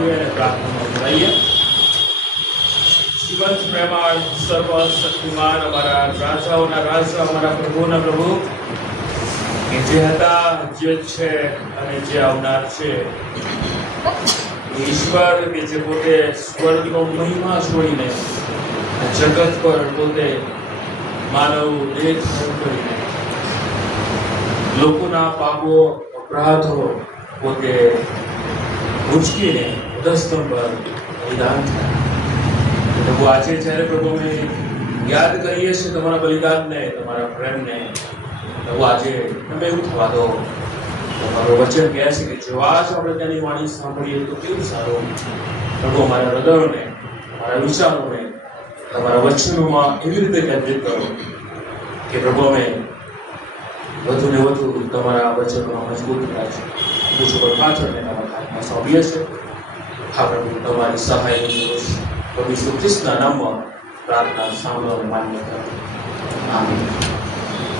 આવીએ અને પ્રાર્થનામાં જોડાઈએ. જીવંત પ્રેમાળ સર્વશક્તિમાન અમારા રાજાઓના રાજા, અમારા પ્રભુના પ્રભુ, કે જે હતા, જે છે અને જે આવનાર છે, ઈશ્વર કે જે પોતે સ્વર્ગનો મહિમા છોડીને જગત પર પોતે માનવ દેહ ધારણ કરીને લોકોના પાપો અપરાધો પોતે ઉચકીને દસ્તમ પર બલિદાન થયા. પ્રભુ આજે જ્યારે પ્રભુ અમે યાદ કરીએ છીએ તમારા બલિદાનને, તમારા પ્રેમને, પ્રભુ આજે તમે એવું થવા દો. તમારું વચન કહે છે કે જો આજ આપણે તેની વાણી સાંભળીએ તો કેવું સારું. પ્રભુ અમારા હૃદયોને, અમારા વિચારોને તમારા વચનોમાં એવી રીતે કેન્દ્રિત કરો કે પ્રભુ અમે વધુ ને વધુ તમારા વચનોમાં મજબૂત થાય છે. પૂછો પર પાછળને તમારા હાથમાં સોંપીએ છીએ. હા પ્રભુ, તમારી સહાયની જરૂર છે. પ્રભુ ઈસુ ખ્રિસ્તના નામમાં પ્રાર્થના સાંભળો અને માન્ય કરો. આમીન.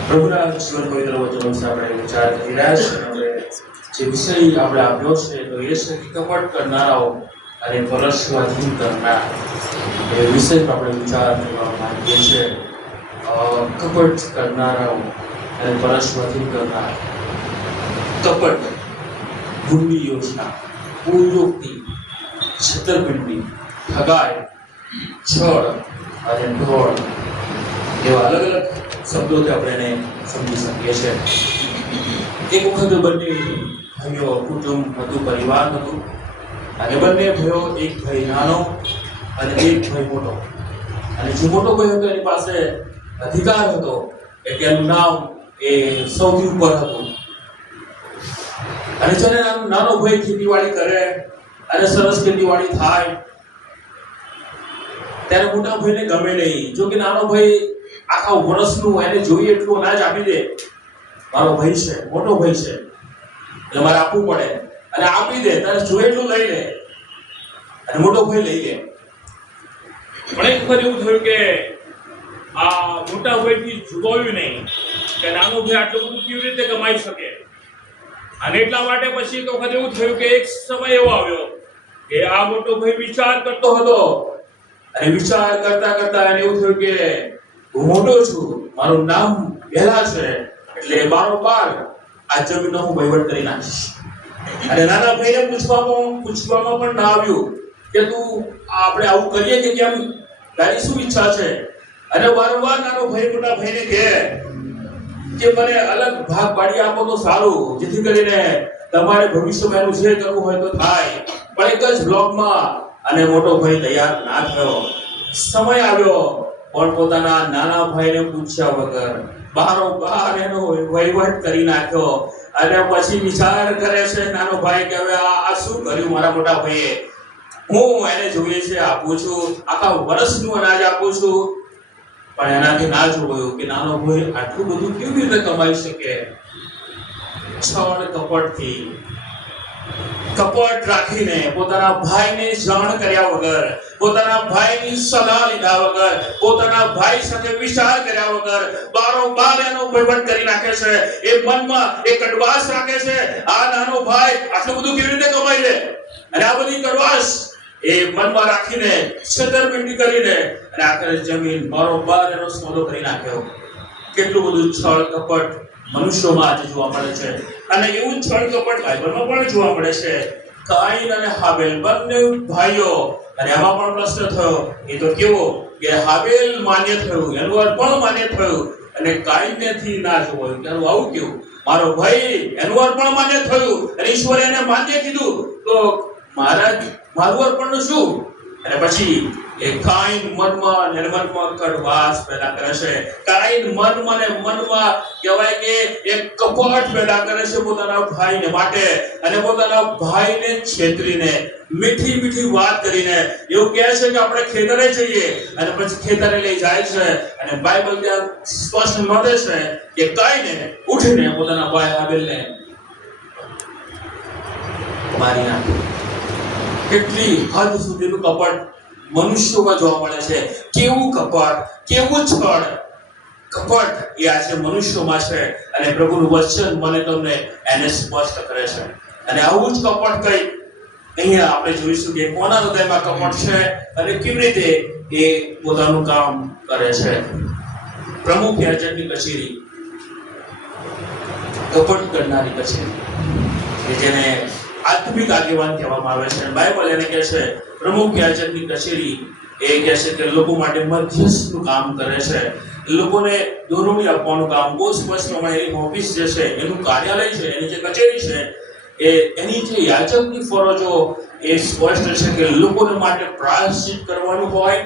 પ્રભુના જીવન પવિત્ર વચનો વિશે આપણે વિચાર કરી રહ્યા છીએ. જે વિષય આપણે આપ્યો છે તો એ છે કે કપટ કરનારાઓ અને પરસ્વાધીન કરનાર. એ વિષય પર આપણે વિચાર કરવા માંગીએ છીએ. કપટ કરનારાઓ અને પરસ્વાધીન કરનાર. કપટ, ભૂંડી યોજના, કુયુક્તિ, છેતરપિંડી, ઠગાઈ, છળ અને ઢોળ એવા અલગ અલગ શબ્દોથી આપણે એને સમજી શકીએ છીએ. એક વખત બંને ભાઈઓ, કુટુંબ હતું, પરિવાર હતું, અને બંને ભાઈઓ, એક ભાઈ નાનો અને એક ભાઈ મોટો. અને જે મોટો ભાઈ હતો એની પાસે અધિકાર હતો એટલે એનું નામ એ સૌથી ઉપર હતું. અને જ્યારે નાનો ભાઈ ખેતીવાડી કરે અને સરસ ખેતીવાડી થાય ત્યારે મોટા ભાઈને ગમે નહીં. જો કે નાનો ભાઈ આખા વર્ષનું એને જોઈએ એટલું અનાજ આપી દે. મારો ભાઈ છે, મોટો ભાઈ છે, એટલે મારે આપવું પડે, અને આપી દે ત્યારે જોઈએ એટલું લઈ લે અને મોટો ભાઈ લઈ લે. પણ એક વખત એવું થયું કે આ મોટા ભાઈથી જોયું નહીં કે નાનો ભાઈ આટલું બધું કેવી રીતે કમાઈ શકે. અને એટલા માટે પછી એક વખત એવું થયું કે એક સમય એવો આવ્યો કે આ મોટો ભાઈ વિચાર કરતો હતો. અને વિચાર કરતા કરતા એને એવું થયું કે હું મોટો છું, મારું નામ પહેલા છે, એટલે બારોબાર આ જમીનનો હું વહીવટ કરી નાખીશ. અને નાના ભાઈને પૂછવામાં પણ ના આવ્યું કે તું આપણે આવું કરીએ કે કેમ, તારી શું ઈચ્છા છે. અને વારંવાર નાનો ભાઈ મોટા ભાઈને કહે કે મને અલગ ભાગ પાડી આપો તો સારું, જેથી કરીને તમારે ભવિષ્યમાં એનું જે કરવું હોય તો થાય. પણ એક જ બ્લોકમાં અને મોટો ભાઈ તૈયાર ના થયો. સમય આવ્યો પણ પોતાના નાના ભાઈને પૂછ્યા વગર બારોબાર એનો વહીવટ કરી નાખ્યો. અને પછી વિચાર કરે છે નાનો ભાઈ કે હવે આ શું કર્યું મારા મોટા ભાઈએ. હું એને જોઈએ છે, આપું છું, આખા વર્ષનું અનાજ આપું છું, પણ એનાથી ના જોયું કે નાનો ભાઈ આટલું બધું કેવી રીતે કમાઈ શકે. છળ કપટથી, કપટ રાખીને, પોતાના ભાઈને જાણ કર્યા વગર, પોતાના ભાઈની સલાહ લીધા વગર, પોતાના ભાઈ સાથે વિચાર કર્યા વગર બારોબાર એનો વહીવટ કરી નાખે છે. એ મનમાં એક કડવાશ રાખે છે, આ નાનો ભાઈ આટલું બધું કેવી રીતે કમાઈ લે. અને આ બધી કડવાશ એ મનમાં રાખીને છેતરપિંડી કરીને અને આખરે જમીન બારોબાર એનો સોદો કરી નાખ્યો. કેટલું બધું છળ કપટ મનુષ્યોમાં આજે જોવા મળે છે. અને એવું છળ કપટ બાઇબલમાં પણ જોવા મળે છે. કાઈન અને હાબેલ બંને ભાઈઓ, અને એમાં પણ પ્રશ્ન થયો એ તો કેવો કે હાબેલ માન્ય થયું, એનું અર્પણ માન્ય થયું, અને કાઈનથી ના જોવાયું કે આવું કેવું. મારો ભાઈ એનું અર્પણ માન્ય થયું અને ઈશ્વરે એને માન્ય કીધું, તો મારું અર્પણનું શું. અને પછી એ કાઈન મનમાં કડવાશ પેદા કરે છે. કાઈન મનમાં કહેવાય કે એક કપટ પેદા કરે છે પોતાના ભાઈને માટે. અને પોતાના ભાઈને છેતરીને, મીઠી મીઠી વાત કરીને એવું કહે છે કે આપણે ખેતરે જઈએ, અને પછી ખેતરે લઈ જાય છે. અને બાઇબલ ત્યાં સ્પષ્ટ નોંધે છે કે કાઈને ઉઠીને પોતાના ભાઈ હાબેલને મારી નાખ્યો. કેટલી હદ સુધીનું કપટ મનુષ્યોમાં જોવા મળે છે. કેવું કપટ, કેવું છળ કપટ એ આજે મનુષ્યોમાં છે. અને પ્રભુનું વચન મને તમને એને સ્પષ્ટ કરે છે. અને આવું જ કપટ કઈ અહીંયા આપણે જોઈશું કે કોના હૃદયમાં કપટ છે અને કેવી રીતે એ પોતાનું કામ કરે છે. પ્રમુખ યાજકની કચેરી કપટ કરનારી કચેરી કે જેને આત્મિક આગેવાન કહેવામાં આવે છે. બાઇબલ એને કહે છે પ્રમુખ યાજકની કચેરી એ કહે છે કે લોકો માટે મધ્યસ્થનું કામ કરે છે, લોકોને દોરવણી આપવાનું કામ. બહુ સ્પષ્ટ પ્રમાણે એની ઓફિસ જે છે, એનું કાર્યાલય છે, એની જે કચેરી છે, એની જે યાજકની ફરજો એ સ્પષ્ટ છે કે લોકોને માટે પ્રાયશ્ચિત કરવાનું હોય,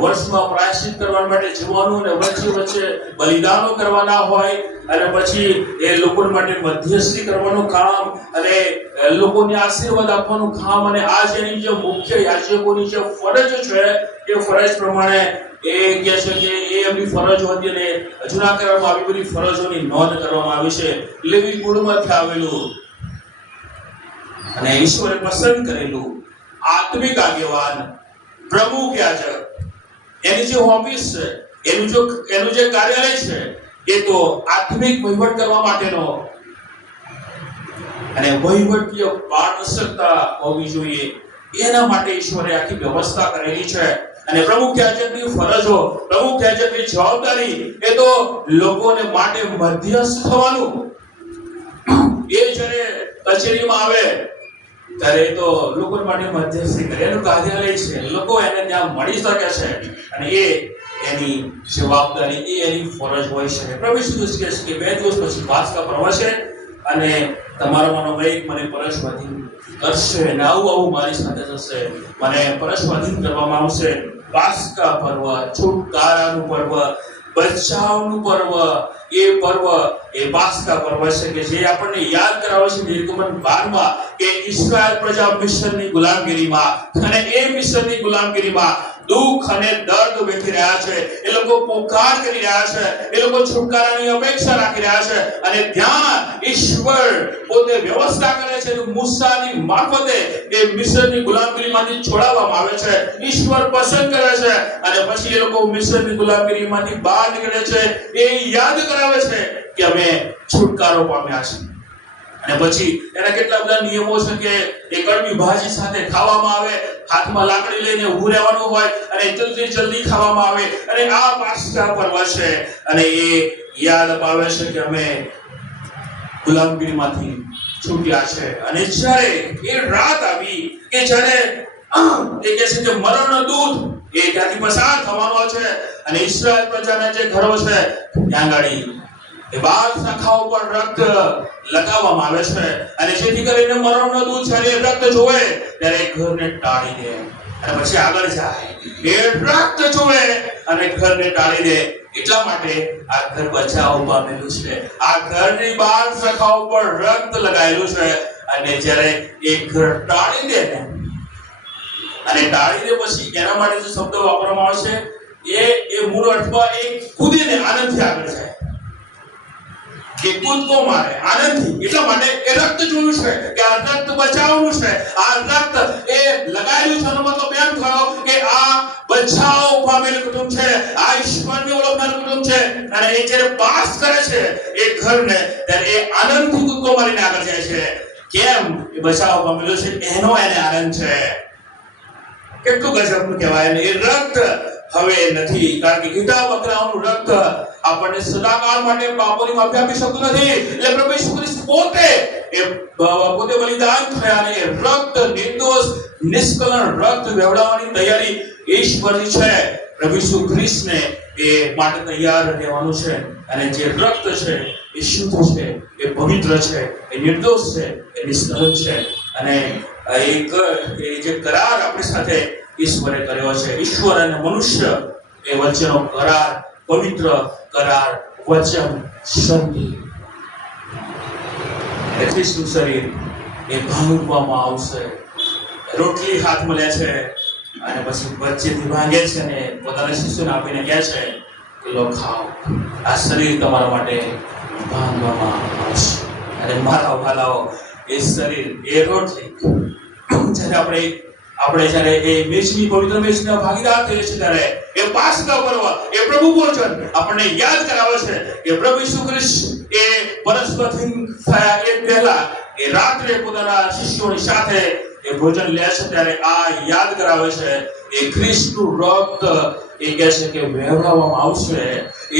વર્ષમાં પ્રાયશ્ચિત કરવા માટે જવાનું અને વચ્ચે વચ્ચે બલિદાનો કરવાના હોય, અને પછી એ લોકો માટે મધ્યસ્થી કરવાનું કામ અને લોકોને આશીર્વાદ આપવાનું કામ. અને આ જેની જે મુખ્ય યાજકોની જે ફરજ છે એ ફરજ પ્રમાણે એ કહે છે કે એ એમની ફરજો હતી અને જૂના કરવામાં આવી બધી ફરજોની નોંધ કરવામાં આવી છે. લેવી કુળમાંથી આવેલું અને ઈશ્વરે પસંદ કરેલું આત્મિક આગેવાન પ્રમુખ યાજક, એની જે ઓફિસ છે, એનું જે કાર્યાલય છે, એ તો આત્મિક વહીવટ કરવા માટેનો અને વહીવટીય પારદર્શકતા હોવી જોઈએ એના માટે ઈશ્વરે આખી વ્યવસ્થા કરેલી છે. અને પ્રમુખ યાજકની ફરજો, પ્રમુખ યાજકની જવાબદારી એ તો લોકોને માટે મધ્યસ્થ થવાનું. એ જ્યારે કચેરીમાં આવે ત્યારે તો લોકો માટે મધ્યસ્થી કરે, એનું કાર્યાલય છે, લોકો એને ત્યાં મળી શકે છે અને એ એની જવાબદારી, એ એની ફરજ હોય છે. પ્રભુ ઈસુ કહે છે કે 2 દિવસ પછી પાસ્કા પર્વ છે અને તમારામાંનો એક મને પરસ્વાધીન કરશે અને આવું મારી સાથે થશે, મને પરસ્વાધીન કરવામાં આવશે. પાસ્કા પર્વ, છુટકારાનું પર્વ, બચાવનું પર્વ, એ પર્વ એ પાસ્કા પર્વ છે કે જે આપણને યાદ કરાવે છે નિર્ગમન 12 કે ઇસ્રાએલ પ્રજા મિસ્રની ગુલામગીરીમાં, અને એ મિસ્રની ગુલામગીરીમાં દુઃખ અને દર્દ વેઠી રહ્યા છે. એ લોકો પોકાર કરી રહ્યા છે, એ લોકો છુટકારાની અપેક્ષા રાખી રહ્યા છે અને ત્યાં ઈશ્વર પોતે વ્યવસ્થા કરે છે. મૂસાની મારફતે એ મિસ્રની ગુલામગીરીમાંથી છોડાવવામાં આવે છે. ઈશ્વર પસંદ કરે છે અને પછી એ લોકો મિસ્રની ગુલામગીરીમાંથી બહાર નીકળે છે. એ યાદ કરાવે છે કે અમે છુટકારો પામ્યા છીએ. અને પછી એના કેટલા બધા નિયમો છે કે એ કડવી ભાજી સાથે ખાવામાં આવે, હાથમાં લાકડી લઈને ઊભું રહેવાનું હોય અને જલ્દી ખાવામાં આવે. અને આ પાસ્કા પર્વ છે અને એ યાદ અપાવે છે કે અમે ગુલામગીરીમાંથી છૂટ્યા છે. અને જ્યારે એ રાત આવી કે જ્યારે એ કહે છે કે મરણનો દૂત એ ત્યાંથી પસાર થવાનો છે અને ઇસ્રાએલ પ્રજાના જે ઘરો છે ત્યાં ગાડી એ 12 શાખાઓ પર રક્ત લગાવવામાં આવે છે. અને જેથી કરીને મરણનો દૂત જ્યારે રક્ત જોવે ત્યારે ઘરને ટાળી દે અને પછી આગળ જાય. એ રક્ત જોવે અને ઘરને ટાળી દે. એટલા માટે આ ઘર બચાવ પામેલું છે. આ ઘરની 12 શાખાઓ પર રક્ત લગાવેલું છે. અને જ્યારે એ ઘર ટાળી દે ને, અને ટાળી દે પછી એના માટે જે શબ્દ વાપરવામાં આવે છે એ મૂળ અર્થમાં એ કૂદીને આનંદથી આગળ જાય, કે કૂદકો મારે આનંદથી. એટલા માટે એ રક્ત જોયું છે કે આ રક્ત બચાવનું છે, આ રક્ત એ લગાવેલું છે. મતલબ એમ થયો કે આ બચાવ પામેલું કુટુંબ છે, આ ઈશ્વરને ઓળખનારું કુટુંબ છે. અને એ જ્યારે પાસ કરે છે એ ઘરને, ત્યારે એ આનંદથી કૂદકો મારીને આગળ જાય છે. કેમ? એ બચાવ પામેલું છે એનો એને આનંદ છે. કેટલું ગજબનું કહેવાય. એ રક્ત હવે નથી, કારણ કે ઘીટા બકરાઓનું રક્ત આપણને સદાકાળ માટે પાપોની માફી આપી શકતું નથી. એટલે પ્રભુ ઈસુ ખ્રિસ્ત પોતે બલિદાન થયા અને રક્ત, નિર્દોષ નિષ્કલંક રક્ત વહેવડાવવાની તૈયારી ઈશ્વરની છે. પ્રભુ ઈસુ ખ્રિસ્તને એ માટે તૈયાર રહેવાનું છે. અને જે રક્ત છે એ શુદ્ધ છે, એ પવિત્ર છે, એ નિર્દોષ છે, એ નિષ્કલંક છે. અને એ જે કરાર આપણી સાથે ઈશ્વરે કર્યો છે, ઈશ્વર અને મનુષ્ય એ વચ્ચેનો કરાર, પવિત્ર કરાર, વચન, સંધિ. ખ્રિસ્તનું શરીર એ ભાંગવામાં આવશે. રોટલી હાથમાં લે છે અને પછી વચ્ચેથી ભાંગે છે અને પોતાના શિષ્યોને આપીને કહે છે કે લો ખાઓ, આ શરીર તમારા માટે ભાંગવામાં આવશે. અને મારા વાલાઓ, એ શરીર, એ રોટલી જ્યારે આપણે જ્યારે એ મેચની, પવિત્ર મેચના ભાગીદાર થઈએ છીએ ત્યારે એ પાસ્કા પર્વ, એ પ્રભુ ભોજન આપણને યાદ કરાવે છે કે પ્રભુ ઈસુ ખ્રિસ્ત એ પરસ્પર થયા એ પહેલા એ રાત્રે પોતાના શિષ્યોની સાથે એ એ ભોજન લે છે ત્યારે આ યાદ કરાવે છે એ ખ્રિસ્તનું રક્ત એ કહે છે કે વહેવડાવવામાં આવશે,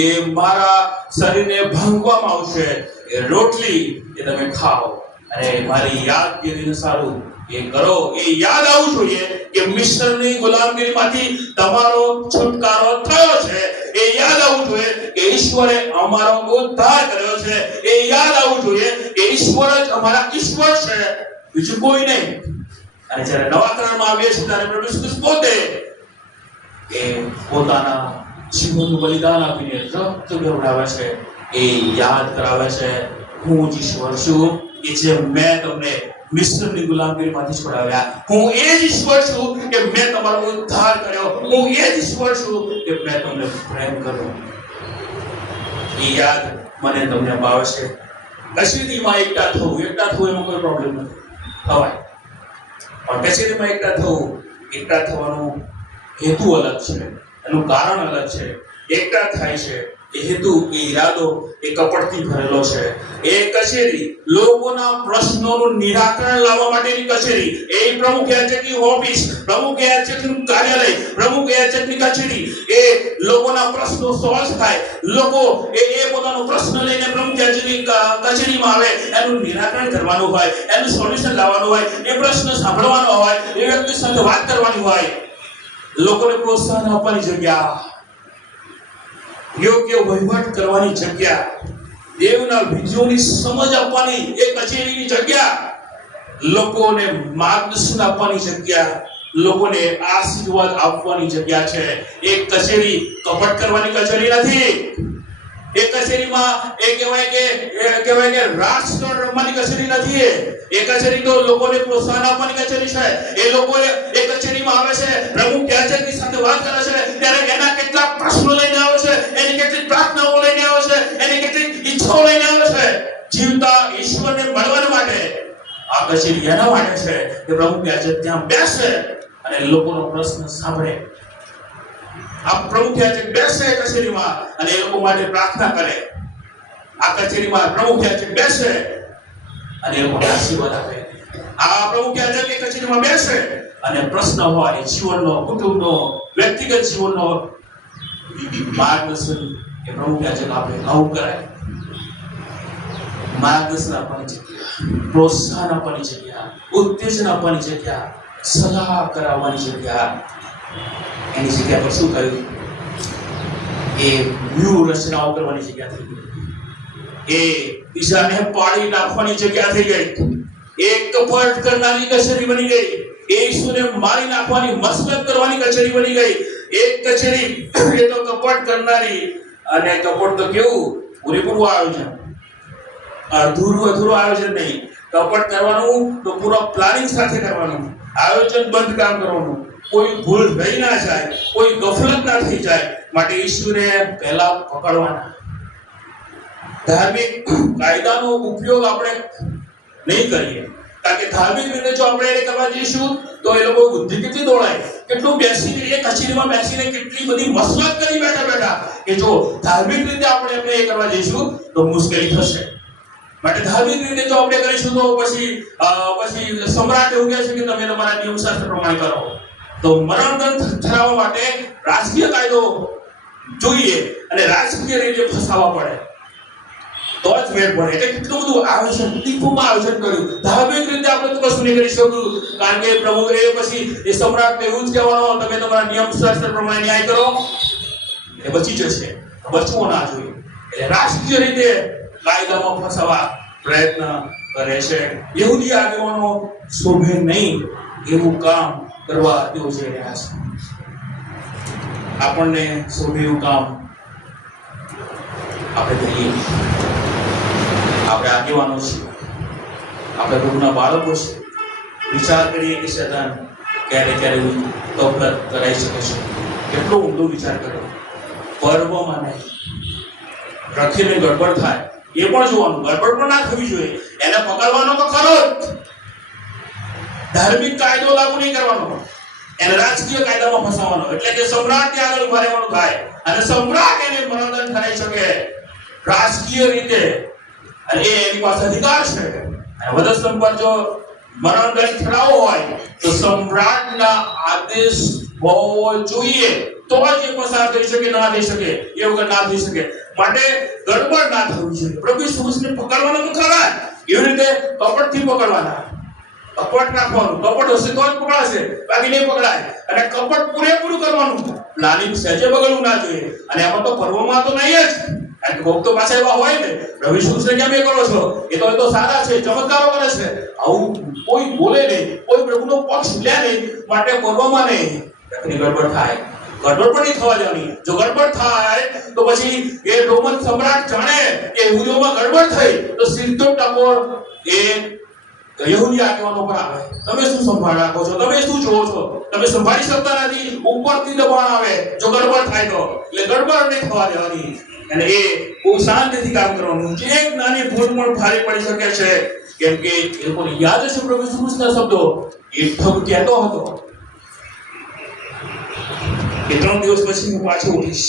એ મારા શરીરને ભાંગવામાં આવશે, એ રોટલી એ તમે ખાઓ અને મારી યાદગીરીને સારું એ કરો. એ યાદ આવવું જોઈએ કે મિસ્રની ગુલામગીરીમાંથી તમારો છુટકારો થયો છે. એ યાદ આવવું જોઈએ કે ઈશ્વરે અમારો ઉદ્ધાર કર્યો છે. એ યાદ આવવું જોઈએ કે ઈશ્વર જ અમારા ઈશ્વર છે, બીજું કોઈ નહીં. અને જ્યારે નવા કરારમાં આવીએ છીએ ત્યારે પ્રભુ ઈસુ પોતે એ પોતાના જીવનનું બલિદાન આપીને રક્ત વહેવડાવે છે. એ યાદ કરાવે છે હું જ ઈશ્વર છું કે જે મેં તમને મિસ્રની ગુલામગીરીમાંથી છોડાવ્યા. હું એ જ ઈશ્વર છું કે મેં તમારો ઉદ્ધાર કર્યો. હું એ જ ઈશ્વર છું કે મેં તમને પ્રેમ કર્યો. એ યાદ મને તમને અપાવે છે. કચેરીમાં એકઠા થવું એમાં કોઈ પ્રોબ્લેમ નથી, થવાય. પણ કચેરીમાં એકઠા થવાનો હેતુ અલગ છે, એનું કારણ અલગ છે. એકઠા થાય છે એ હેતુ, એ ઈરાદો એ કપટથી ભરેલો છે. એ કચેરી લોકોના પ્રશ્નોનું નિરાકરણ લાવવા માટેની કચેરી. એ પ્રમુખ યાજકની ઓફિસ, પ્રમુખ યાજકનું કાર્યાલય, પ્રમુખ યાજકની કચેરી, એ લોકોના પ્રશ્નો સોલ્વ થાય. લોકો એ પોતાનો પ્રશ્ન લઈને પ્રમુખ યાજકની કચેરીમાં આવે, એનું નિરાકરણ કરવાનું હોય, એનું સોલ્યુશન લાવવાનું હોય, એ પ્રશ્ન સાંભળવાનો હોય, એ વ્યક્તિ સાથે વાત કરવાની હોય, લોકોને પ્રોત્સાહન આપવાની જગ્યા, યોગ્ય વહીવટ કરવાની જગ્યા, દેવના વિધિઓની સમજ આપવાની એ કચેરીની જગ્યા, લોકોને માર્ગદર્શન આપવાની જગ્યા, લોકોને આશીર્વાદ આપવાની જગ્યા છે. એ કચેરી કપટ કરવાની કચેરી નથી. એ કચેરીમાં એ કહેવાય કે રાજકારણ રમવાની કચેરી નથી. એ કચેરી તો લોકોને પ્રોત્સાહન આપવાની કચેરી છે. એ લોકોને એ કચેરીમાં આવે છે, પ્રમુખ યાજકની સાથે વાત કરે છે ત્યારે એના કેટલા પ્રશ્નો લઈને આવે છે, એની કેટલી પ્રાર્થનાઓ લઈને આવે છે, એની કેટલી ઈચ્છાઓ લઈને આવે છે. જીવતા ઈશ્વરને મળવા માટે આ કચેરી એના માટે છે કે પ્રમુખ યાજક ત્યાં બેસે અને લોકોનો પ્રશ્ન સાંભળે. આ પ્રમુખ યાજક બેસે કચેરીમાં અને એ લોકો માટે પ્રાર્થના કરે. આ કચેરીમાં પ્રમુખ યાજક બેસે અને એ લોકોને આશીર્વાદ આપે. આ પ્રમુખ યાજક એ કચેરીમાં બેસે અને પ્રશ્ન હોય જીવનનો, કુટુંબનો, વ્યક્તિગત જીવનનો માર્ગદર્શન એ પ્રમુખ યાજક આપે. આવું કરાય. માર્ગદર્શન આપવાની જગ્યા, પ્રોત્સાહન આપવાની જગ્યા, ઉત્તેજન આપવાની જગ્યા, સલાહ કરાવવાની જગ્યા, એની જગ્યા પર શું કર્યું? એ વ્યૂહ રચનાઓ કરવાની જગ્યા થઈ ગઈ. એ બીજાને પાડી નાખવાની જગ્યા થઈ ગઈ. એ કપટ કરનારી કચેરી બની ગઈ. એ ઈસુને મારી નાખવાની મસલત કરવાની કચેરી બની ગઈ. એક કચેરી એ તો કપટ કરનારી, અને કપટ તો કેવું પૂરેપૂરું આયોજન, અધૂરું આયોજન નહીં. કપટ કરવાનું તો પૂરા પ્લાનિંગ સાથે કરવાનું, આયોજન બંધ કામ કરવાનું, કોઈ ભૂલ રહી ના જાય, કોઈ ગફલત ના થઈ જાય માટે ઈશ્વરે પહેલા પકડવાના. ધાર્મિક કાયદાનો ઉપયોગ આપણે નહીં કરીએ, કારણ કે ધાર્મિક રીતે જો આપણે એને કરવા જઈશું તો એ લોકો બુદ્ધિ કેટલી દોડાય, કેટલું બેસીને એ કચેરીમાં બેસીને કેટલી બધી મસલત કરી બેઠા કે જો ધાર્મિક રીતે આપણે એમને એ કરવા જઈશું તો મુશ્કેલી થશે. માટે ધાર્મિક રીતે જો આપણે કરીશું તો પછી સમ્રાટ એવું કહે છે કે તમે તમારા નિયમશાસ્ત્ર પ્રમાણે કરો. તો મરણદંડ ઠરાવવા માટે રાજકીય કાયદો જોઈએ અને રાજકીય રીતે ફસાવવા પડે તો જ મેળ પડે. એટલે કેટલું બધું આયોજન, ટીપુમાં આયોજન કર્યું. ધાર્મિક રીતે આપણે તો કશું નહીં કરી શકતું, કારણ કે પ્રભુ એ પછી એ સમ્રાટને એવું જ કહેવાનો તમે તમારા નિયમશાસ્ત્ર પ્રમાણે ન્યાય કરો, એ બચી જશે. બચવો ના જોઈએ. એટલે રાજકીય રીતે કાયદામાં ફસાવવા પ્રયત્ન કરે છે. યહૂદી આગેવાનો શોભે નહીં એવું કામ કરવા તેઓ જઈ રહ્યા છે. આપણને શોભે એવું કામ આપણે કરીએ. આપણે આગેવાનો છીએ, આપણે પ્રભુના બાળકો છીએ. વિચાર કરીએ કે શૈતાન ક્યારે તોફત કરાઈ શકે છે. કેટલો ઊંડો વિચાર કર્યો. પર્વમાં નહીં, રખીને ગડબડ થાય એ પણ જોવાનું. ગડબડ પણ ના થવી જોઈએ. એને પકડવાનો તો ખરો જ. ધાર્મિક કાયદો લાગુ નહીં કરવાનો, એને રાજકીય કાયદામાં ફસાવવાનો. એટલે કે સમ્રાટને આગળ ઉભા રહેવાનું થાય અને સમ્રાટ એને મરણદંડ કરાઈ શકે રાજકીય રીતે, અને એ એની પાસે અધિકાર છે. અને વધસ્તંભ પર જો મરણદંડ થડાવો હોય તો સમ્રાટના આદેશ હોવો જોઈએ, તો જ એ પસાર થઈ શકે, ના થઈ શકે એ વગર ના થઈ શકે. માટે ગડબડ ના થવી જોઈએ. પ્રભુ ઈસુ ખ્રિસ્તને પકડવાના તો ખરા, એવી રીતે કપટથી પકડવાના. કપટ રાખવાનું, કપટ હશે તો જ પકડાશે, બાકી નહીં પકડાય. અને કપટ પૂરેપૂરું કરવાનું, પ્લાનિંગ સહેજે બગડવું ના જોઈએ. અને એમાં તો પર્વમાં તો નહીં જ, કારણ કે ભક્તો પાસે એવા હોય ને, પ્રભુ ઈસુ ખ્રિસ્તને કેમ એ કરો છો, એ તો સારા છે, ચમત્કારો કરે છે, આવું કોઈ બોલે નહીં, કોઈ પ્રભુનો પક્ષ લે નહીં. માટે પર્વમાં નહીં ગડબડ થાય, ગડબડ પણ નહીં થવા દેવાની. જો ગડબડ થાય તો પછી એ રોમન સમ્રાટ જાણે કે યહૂદીઓમાં ગડબડ થઈ તો સીધો ટકોર એ યહૂદી આગેવાનો પર આવે. તમે શું સંભાળ રાખો છો, તમે શું જોવો છો, તમે સંભાળી શકતા નથી, ઉપરથી દબાણ આવે જો ગડબડ થાય તો. એટલે ગડબડ નહીં થવા દેવાની, અને એ બહુ શાંતિથી કામ કરવાનું. જે એક નાની ભૂલ પણ ભારે પડી શકે છે, કેમ કે એ લોકોને યાદ છે પ્રભુ ઈસુ ખ્રિસ્તના શબ્દો. એ ઠગ કહેતો હતો કે 3 દિવસ પછી હું પાછો ઉઠીશ.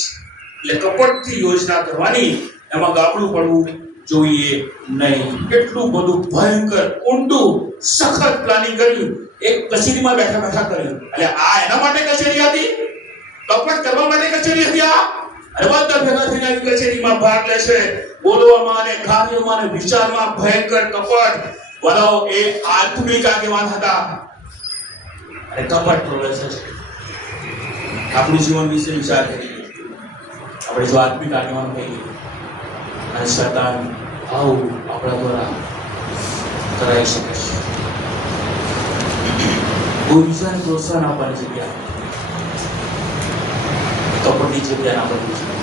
એટલે કપટથી યોજના કરવાની, એમાં ગાબડું પડવું જોઈએ નહીં. કેટલું બધું ભયંકર, ઊંડું, સખત પ્લાનિંગ કર્યું, એક કચેરીમાં બેઠા બેઠા કર્યું. એટલે આ એના માટે કચેરી હતી, કપટ કરવા માટે કચેરી હતી આ. અને બધા ભેગા થઈને આવી કચેરીમાં ભાગ લેશે, બોલવામાં અને કાર્યોમાં અને વિચારમાં ભયંકર કપટ. વાળો એ આત્મિક આગેવાન હતા, અને કપટ પ્રવેશે છે. આપણું જીવન વિશે વિચાર કરીએ. આપણે જો આત્મિક આગેવાન કહીએ અને શૈતાન આવું આપણા દ્વારા કરાઈ શકે છે. કોઈ બીજાને પ્રોત્સાહન આપવાની જગ્યા કપટની જગ્યા ના બનવી જોઈએ.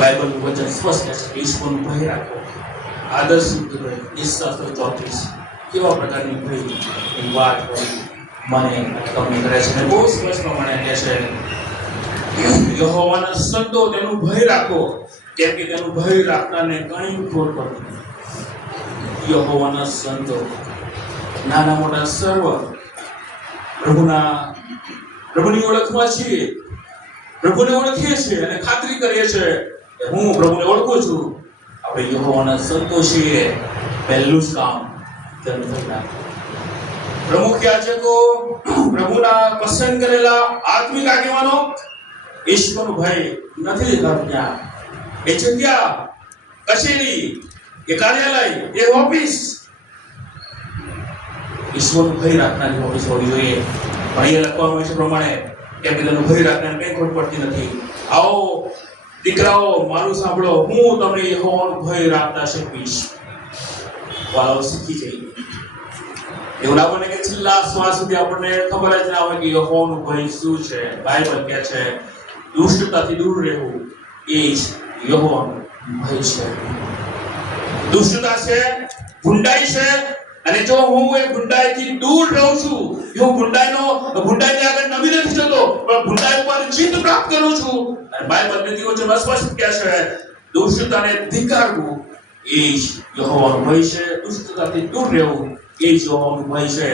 બાઇબલનું વચન સ્પષ્ટ છે કે ઈશ્વરનો ભય રાખો, આદર્શ નિશાસ્ત્ર 34 કેવા પ્રકારની ભયની વાત કરી મને તમને કરે છે. અને બહુ સ્પષ્ટ મને કહે છે યહોવાના સંતો તેનું ભય રાખો, કેમ કે તેનું ભય રાખનારને ઘણી ખોટ પડતી. યહોવાના સંતો નાના મોટા સર્વ પ્રભુની ઓળખમાં છીએ, પ્રભુને ઓળખીએ છીએ અને ખાતરી કરીએ છીએ કે હું પ્રભુને ઓળખું છું. આપણે યહોવાના સંતો છીએ. પહેલું જ કામ તેનું ભય રાખો. પ્રમુખ યાજકો, પ્રભુના પસંદ કરેલા આત્મિક આગેવાનો ઈશ્વરનો ભય નથી દેખાતો. ત્યાં એ જગ્યા, કચેરી, એ કાર્યાલય, એ ઓફિસ ઈશ્વરનો ભય રાખનારી ઓફિસ હોવી જોઈએ. પણ એ લખવાનું હોય છે પ્રમાણે કેમ કે તેનું ભય રાખનાર કંઈ ખોટ પડતી નથી. આવો દીકરાઓ, મારું સાંભળો, હું તમને યહોવાનો ભય રાખતા શીખવીશ. વાળાઓ શીખી જઈએ. એવું ના બને કે છેલ્લા શ્વાસ સુધી આપણને ખબર જ ના હોય કે યહોવાનો ભય શું છે. બાઇબલ કહે છે દુષ્ટતાથી દૂર રહેવું એ જ યહોવાનો ભય છે. દુષ્ટતા છે, ગુંડાઈ છે, અને જો હું એ ગુંડાઈથી દૂર રહું છું, હું ગુંડાઈની આગળ નમી નથી જતો, પણ ગુંડાઈ પર જીત પ્રાપ્ત કરું છું. અને બાઇબલ નીતિઓ જે સ્પષ્ટ કહે છે દુષ્ટતાને ધિક્કારવું એ જ યહોવાનો ભય છે. દુષ્ટતાથી દૂર રહેવું એ જ યહોવાનો ભય છે.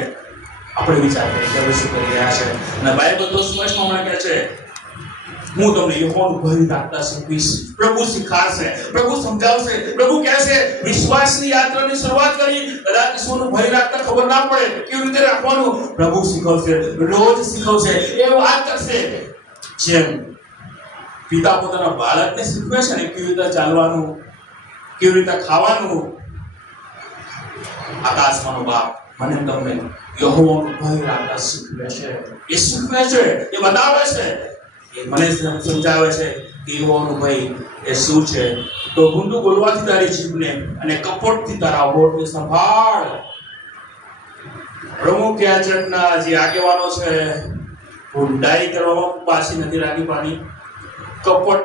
આપણે વિચાર કરીએ કે શું કરી રહ્યા છે. અને બાઇબલ તો સ્પષ્ટમાં કહે છે હું તમને યહોવાનો ભય રાખતા શીખવીશ. પ્રભુ શીખાડશે, પ્રભુ સમજાવશે. પ્રભુ કહેશે વિશ્વાસની યાત્રાની શરૂઆત કરી, કદાચ ઈશ્વરનો ભય રાખતા ખબર ના પડે કેવી રીતે રાખવાનું, પ્રભુ શીખવશે, રોજ શીખવશે. એ વાત કરશે જેમ પિતા પોતાના બાળકને શીખવે છે ને કેવી રીતે ચાલવાનું, કેવી રીતે ખાવાનું. આકાશમાંનો બાપ મને તમને યહોવાનો ભય રાખતા શીખવે છે. એ શીખવે છે, એ બતાવે છે, એ મને સમજાવે છે કે યહોવાનો ભય એ શું છે. તો ઊંધું બોલવાથી તારી જીભને અને કપટથી તારા હોઠને સંભાળ. પ્રમુખ યાજકના જે આગેવાનો છે ગુંડાઈ કરવામાં પાછી નથી રાખી પાની, કપટ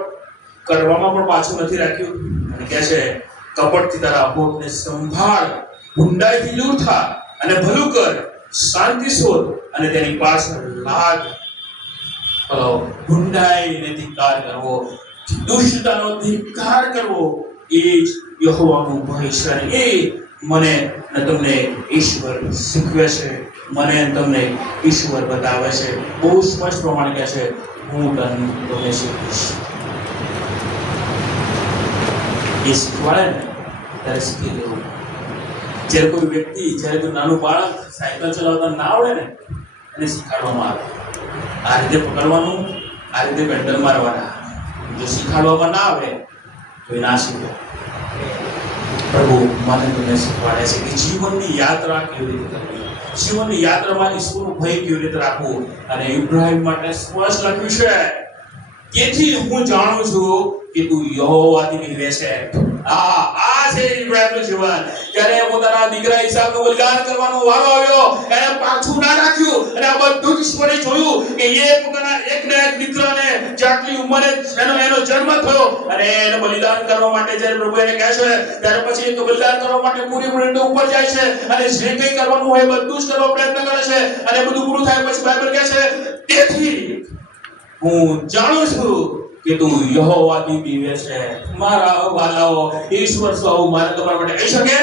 કરવામાં પણ પાછું નથી રાખ્યું. અને કહે છે કપટથી તારા હોઠને સંભાળ, ગુંડાઈથી દૂર થા અને ભલું કર, શાંતિ શોધ અને તેની પાછળ લાગ. ગુંડાઈને ધિક્કાર કરવો, દુષ્ટતાનો ધિક્કાર કરવો એ જ યહોવાનો ભય છે. એ મને અને તમને ઈશ્વર શીખવે છે, મને તમને ઈશ્વર બતાવે છે. બહુ સ્પષ્ટ પ્રમાણે કહે છે હું તમને શીખવીશ. એ શીખવાડે ને ત્યારે શીખી લેવું. જ્યારે કોઈ વ્યક્તિ, જ્યારે કોઈ નાનું બાળક સાયકલ ચલાવતા ના આવડે ને, એને શીખવાડવામાં આવે આ રીતે પકડવાનું, આ રીતે પેડલ મારવાના. જો શીખવાડવામાં ના આવે તો એ ના શીખે. પ્રભુ મને તમને શીખવાડે છે કે જીવનની યાત્રા કેવી રીતે કરવી, જીવનની યાત્રામાં ઈશ્વરનું ભય કેવી રીતે રાખવું. અને ઇબ્રાહિમ માટે સ્પષ્ટ લખ્યું છે, તેથી હું જાણું છું કે તું યહોવાથી નીકળે છે. આ છે ઇબ્રાહિમનું જીવન. જ્યારે પોતાના દીકરા ઈસાકનું બલિદાન કરવાનો વારો આવ્યો, એને પાછું ના રાખ્યું અને આ બધું જ ઈશ્વરે જોયું કે એ પોતાના એકને એક દીકરાને જેટલી ઉંમરે એનો જન્મ થયો અને એને બલિદાન કરવા માટે જ્યારે પ્રભુ એને કહે છે, ત્યારે પછી એ તો બલિદાન કરવા માટે પૂરેપૂરી ઉપર જાય છે અને જે કંઈ કરવાનું હોય બધું જ કરવા પ્રયત્ન કરે છે. અને બધું પૂરું થાય પછી બાઇબલ કહે છે, તેથી હું જાણું છું કે તું યહોવાથી બીવે છે. મારા વાલાઓ, ઈશ્વર સૌ મારે તમારા માટે કહી શકે,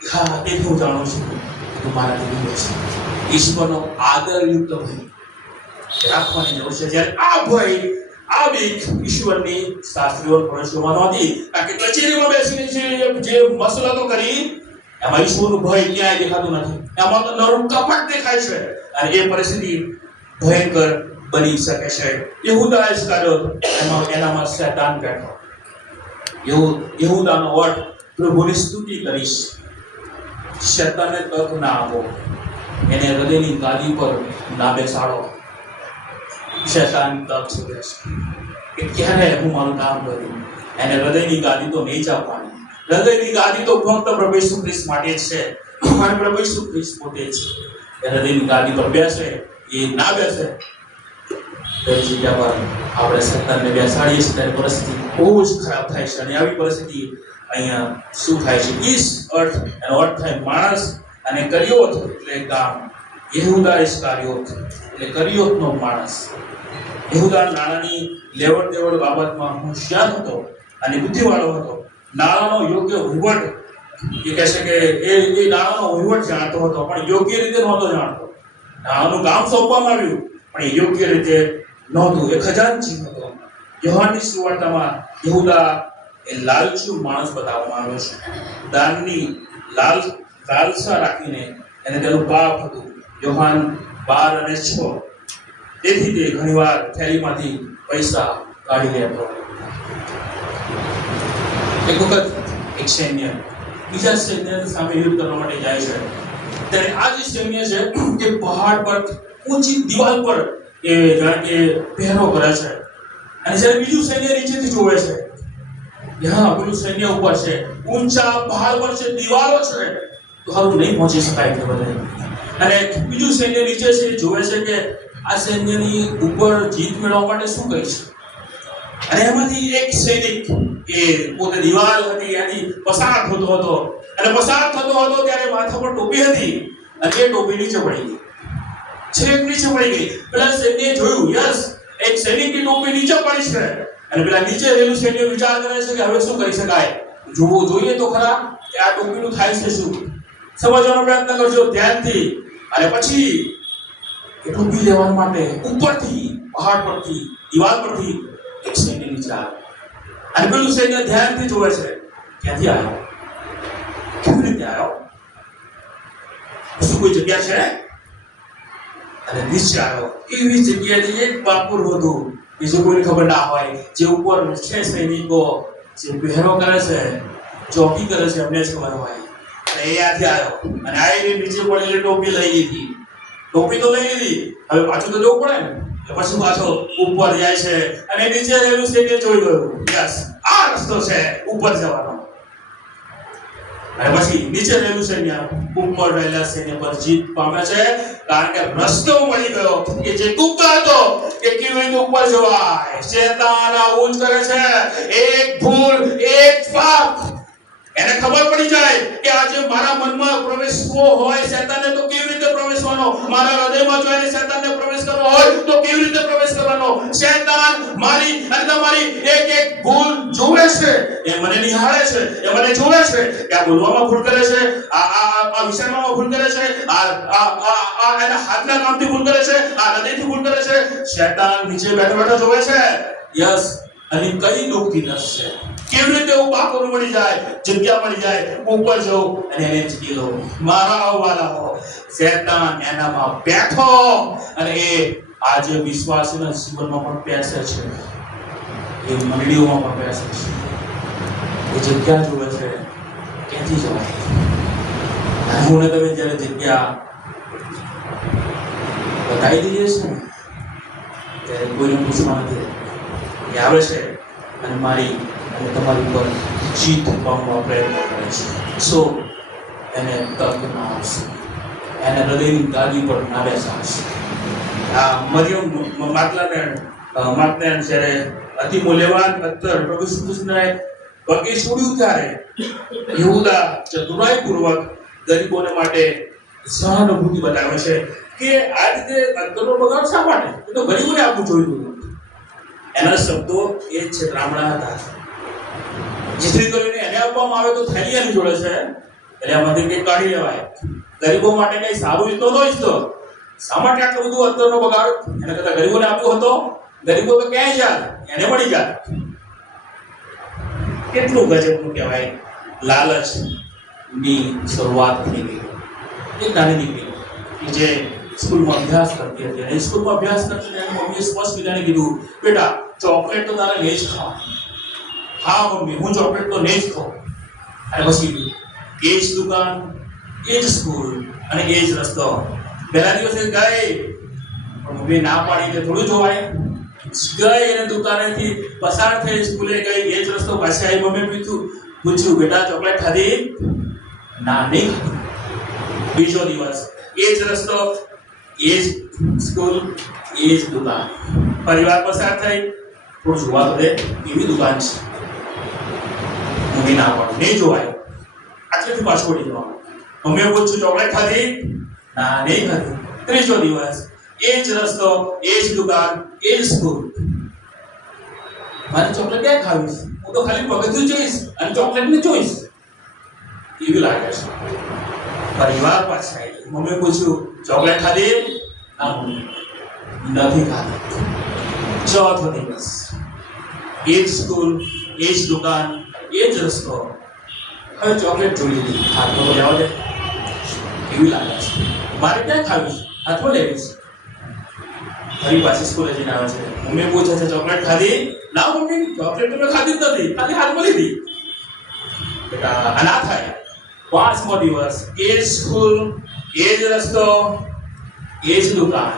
હા, તેથી હું જાણું છું કે તું મારાથી બીવે છે. ઈશ્વરનો આદરયુક્ત ભય રાખવાની જરૂર છે. જ્યારે આ ભય, આ બીક ઈશ્વરની શાસ્ત્રીઓ પરશુમાં નહોતી, કારણ કે કચેરીમાં બેસીને જે મસલતો કરી એમાં ઈશ્વરનું ભય ક્યાંય દેખાતું નથી. એમાં તો નરું કપટ દેખાય છે અને એ પરિસ્થિતિ ભયંકર બની શકે છે. યહૂદા ઇસ્કારિયોત, એનામાં શૈતાન બેઠો. યહૂદાનો અર્થ પ્રભુની સ્તુતિ કરીશ. શૈતાનને તક ના આપો, એને હૃદયની ગાદી પર ના બેસાડો. શૈતાન તક છોડે છે કે ક્યારે હું મારું કામ કર્યું. એને હૃદયની ગાદી તો નહીં જ આપવાની. હૃદયની ગાદી તો ફક્ત પ્રભુ ઈસુ ખ્રિસ્ત માટે જ છે અને પ્રભુ ઈસુ ખ્રિસ્ત પોતે જ હૃદયની ગાદી પર બેસે. એ ના બેસે તે જગ્યા પર આપણે શૈતાનને બેસાડીએ છીએ ત્યારે પરિસ્થિતિ બહુ જ ખરાબ થાય છે. અને આવી પરિસ્થિતિ અહીંયા શું થાય છે? ઈસ અર્થ, એનો અર્થ થાય માણસ, અને કર્યોત એટલે કામ. યહૂદા ઇસ્કારિયોત એટલે કર્યોતનો માણસ. યહૂદા નાણાંની લેવડ દેવડ બાબતમાં હોશિયાર હતો અને બુદ્ધિવાળો હતો. નાણાંનો યોગ્ય વહીવટ, એ કહે છે કે એ નાણાંનો વહીવટ જાણતો હતો, પણ યોગ્ય રીતે નહોતો જાણતો. નાણાંનું કામ સોંપવામાં આવ્યું પણ એ યોગ્ય રીતે નહોતું. એ ખજાનચી હતો. યોહાનની સુવાર્તામાં યહૂદા એ લાલચુ માણસ બતાવવામાં આવ્યો છે. દાનની લાલસા રાખીને એને તેનું પાપ હતું. યોહાન 12 અને 6. તેથી તે ઘણીવાર થેલીમાંથી પૈસા કાઢી લેતો. એક વખત એક સૈન્ય બીજા સૈન્ય સામે યુદ્ધ કરવા માટે જાય છે. ત્યારે આ જે સૈન્ય છે કે પહાડ પર ઊંચી દિવાલ પર એ જાણે કે પહેરો કરે છે. અને જ્યારે બીજું સૈન્ય નીચેથી જોવે છે, હા, પેલું સૈન્ય ઉપર છે, ઊંચા પહાડ પર છે, દિવાલો છે, તો હારું નહીં પહોંચી શકાય કે બધે. અને બીજું સૈન્ય નીચે છે, જોવે છે કે આ સૈન્યની ઉપર જીત મેળવવા માટે શું કરી છે. અને એમાંથી એક સૈનિક એ પોતે દિવાલ હતી એની પસાર થતો હતો, અને પસાર થતો હતો ત્યારે માથા પર ટોપી હતી અને એ ટોપી નીચે પડી ગઈ. છેક નીચે પડી ગઈ. પેલા સૈન્યએ જોયું, યસ, એક સૈનિકની ટોપી નીચે પડી છે. અને પેલા નીચે રહેલું સૈન્ય વિચાર કરે છે કે હવે શું કરી શકાય, જોવું જોઈએ તો ખરા કે આ ટોપીનું થાય છે શું. સમજવાનો પ્રયત્ન કરજો ધ્યાનથી. અને પછી એ ટોપી લેવા માટે ઉપરથી, પહાડ પરથી, દિવાલ પરથી એક સૈન્ય નીચે આવ્યો. અને પેલું સૈન્ય ધ્યાનથી જોવે છે, ક્યાંથી આવ્યો, કેવી રીતે આવ્યો, શું કોઈ જગ્યા છે. અને નીચે આવ્યો એવી જગ્યાએથી એક પાપુર હતું કે જો કોઈને ખબર ના હોય, જે ઉપર છે સૈનિકો જે પહેરો કરે છે, ચોકી કરે છે, એમને જ ખબર હોય. અને એ ત્યાંથી આવ્યો અને આવીને નીચે પડેલી ટોપી લઈ લીધી. ટોપી તો લઈ લીધી, હવે પાછું તો જવું પડે ને, પછી પાછો ઉપર જાય છે અને નીચે રહેલું સૈન્ય જોઈ ગયું, યસ, આ રસ્તો છે ઉપર જવાનો. અને પછી નીચે રહેલું સૈન્ય ઉપર રહેલા સૈન્ય પર જીત પામે છે, કારણ કે રસ્તો મળી ગયો કે જે ગુપ્ત હતો કે કેવી રીતે ઉપર જવાય. શેતાન આવું જ કરે છે. એક ભૂલ, એક પાપ, એને ખબર પડી જાય કે આજે મારા મનમાં પ્રવેશવો હોય શેતાનને તો કેવી રીતે પ્રવેશવાનો, મારા હૃદયમાં જો એને શેતાનને પ્રવેશ કરવો હોય તો કેવી રીતે પ્રવેશ કરવાનો. શેતાન મારી અને તમારી એક એક ભૂલ જોવે છે, એ મને નિહાળે છે, એ મને જોવે છે કે આ બોલવામાં ભૂલ કરે છે, આ વિચારવામાં ભૂલ કરે છે, આ એના હાથના કામથી ભૂલ કરે છે, આ હૃદયથી ભૂલ કરે છે. શેતાન નીચે બેઠા બેઠા જોવે છે, યસ, અને કઈ ડૂબતી નસ છે, કેવી રીતે હું બાકોરું મળી જાય, જગ્યા મળી જાય, ઉપર જઉં અને એને જીતી લઉં. મારા વાલાઓ, શેતાન એનામાં બેઠો અને એ આજે વિશ્વાસીના જીવનમાં પણ બેસે છે, એ મંડળીઓમાં પણ બેસે છે, એ જગ્યા જોવે છે. ક્યાંથી જવાય? હું ને તમે જ્યારે જગ્યા બતાવી દઈએ છે ને ત્યારે કોઈને પૂછવા નથી. એ આવે છે અને મારી અને તમારી ઉપર જીત પામવા પ્રયત્ન કરે છે. સો એને તક ના આવશે, એને હૃદયની ગાદી પર ના બેસાડશે. આ મરિયમ માતલાને જ્યારે અતિ મૂલ્યવાન અત્તર પ્રભુ શ્રી કૃષ્ણએ પગે છોડ્યું ત્યારે યહૂદા ચતુરાઈપૂર્વક ગરીબોને માટે સહાનુભૂતિ બતાવે છે કે આ રીતે અત્તરનો બગાડ શા માટે? એ તો ગરીબોને આપવું જોઈતું. એના શબ્દો એ જ છેતરામણા હતા. જેથી કરીને એને આપવામાં આવે તો થેલી એની જોડે છે એટલે આમાંથી કંઈક કાઢી લેવાય. ગરીબો માટે કંઈ સારું ઈચ્છતો ન ઈચ્છતો, શા માટે આટલું બધું અત્તરનો બગાડ? એને કરતા ગરીબોને આપ્યો હતો, ગરીબો તો ક્યાંય જાય, એને મળી જાય. કેટલું ગજબનું કહેવાય. લાલચની શરૂઆત થઈ ગઈ. એક નાની દીકરી જે સ્કૂલમાં અભ્યાસ કરતી હતી અને સ્કૂલમાં અભ્યાસ કરતી હતી, મમ્મીએ સ્પષ્ટ બીજાને કીધું, બેટા ચોકલેટ તો તારે નહીં જ ખાવાની. હા મમ્મી, હું ચોકલેટ તો નહીં જ ખાઉં. અને પછી એ જ દુકાન, એ જ સ્કૂલ અને એ જ રસ્તો. પહેલા દિવસે ગઈ પણ મમ્મી ના પાડી કે થોડું જોવાય. ગઈ અને દુકાનેથી પસાર થઈ સ્કૂલે ગઈ, એ જ રસ્તો પાછી આવી. મમ્મી પૂછ્યું, બેટા ચોકલેટ ખાધી? ના, નહીં ખાધી. બીજો દિવસ એ જ રસ્તો, એ જ સ્કૂલ, એ જ દુકાન. પરિવાર પસાર થઈ, થોડું જોવા તો દે, એવી દુકાન છે. મમ્મી ના પાડી, નહીં જોવાય. આટલેથી પાછું વળી જવાનું. મમ્મીએ પૂછ્યું, ચોકલેટ ખાધી? ના, નહીં ખાધી. ત્રીજો દિવસ એ જ રસ્તો, એ જ દુકાન, એ જ સ્કૂલ. મારે ચોકલેટ ક્યાં ખાવીશ? હું તો ખાલી પગથિયું જોઈશ અને ચોકલેટ ને જોઈશ. એવી લાગે છે. પરિવાર પાછા આવી. મમ્મીએ પૂછ્યું, ચોકલેટ ખાધી? ના મમ્મી, નથી ખાધી. ચોથો દિવસ એ જ સ્કૂલ, એ જ દુકાન, એ જ રસ્તો. હવે ચોકલેટ જોઈ લીધી, હાથમાં તો લેવા દે. એવી લાગે છે. મારે ક્યાં ખાવીશ? હાથમાં લેવીશ. ફરી પાછી સ્કૂલે જઈને આવે છે. મમ્મી પૂછે છે, ચોકલેટ ખાધી? ના મમ્મી, ચોકલેટ તો મેં ખાધી જ નથી, ખાલી હાથમાં લીધી. બેટા આ ના થાય. પાંચમો દિવસ એ જ સ્કૂલ, એ જ રસ્તો, એ જ દુકાન.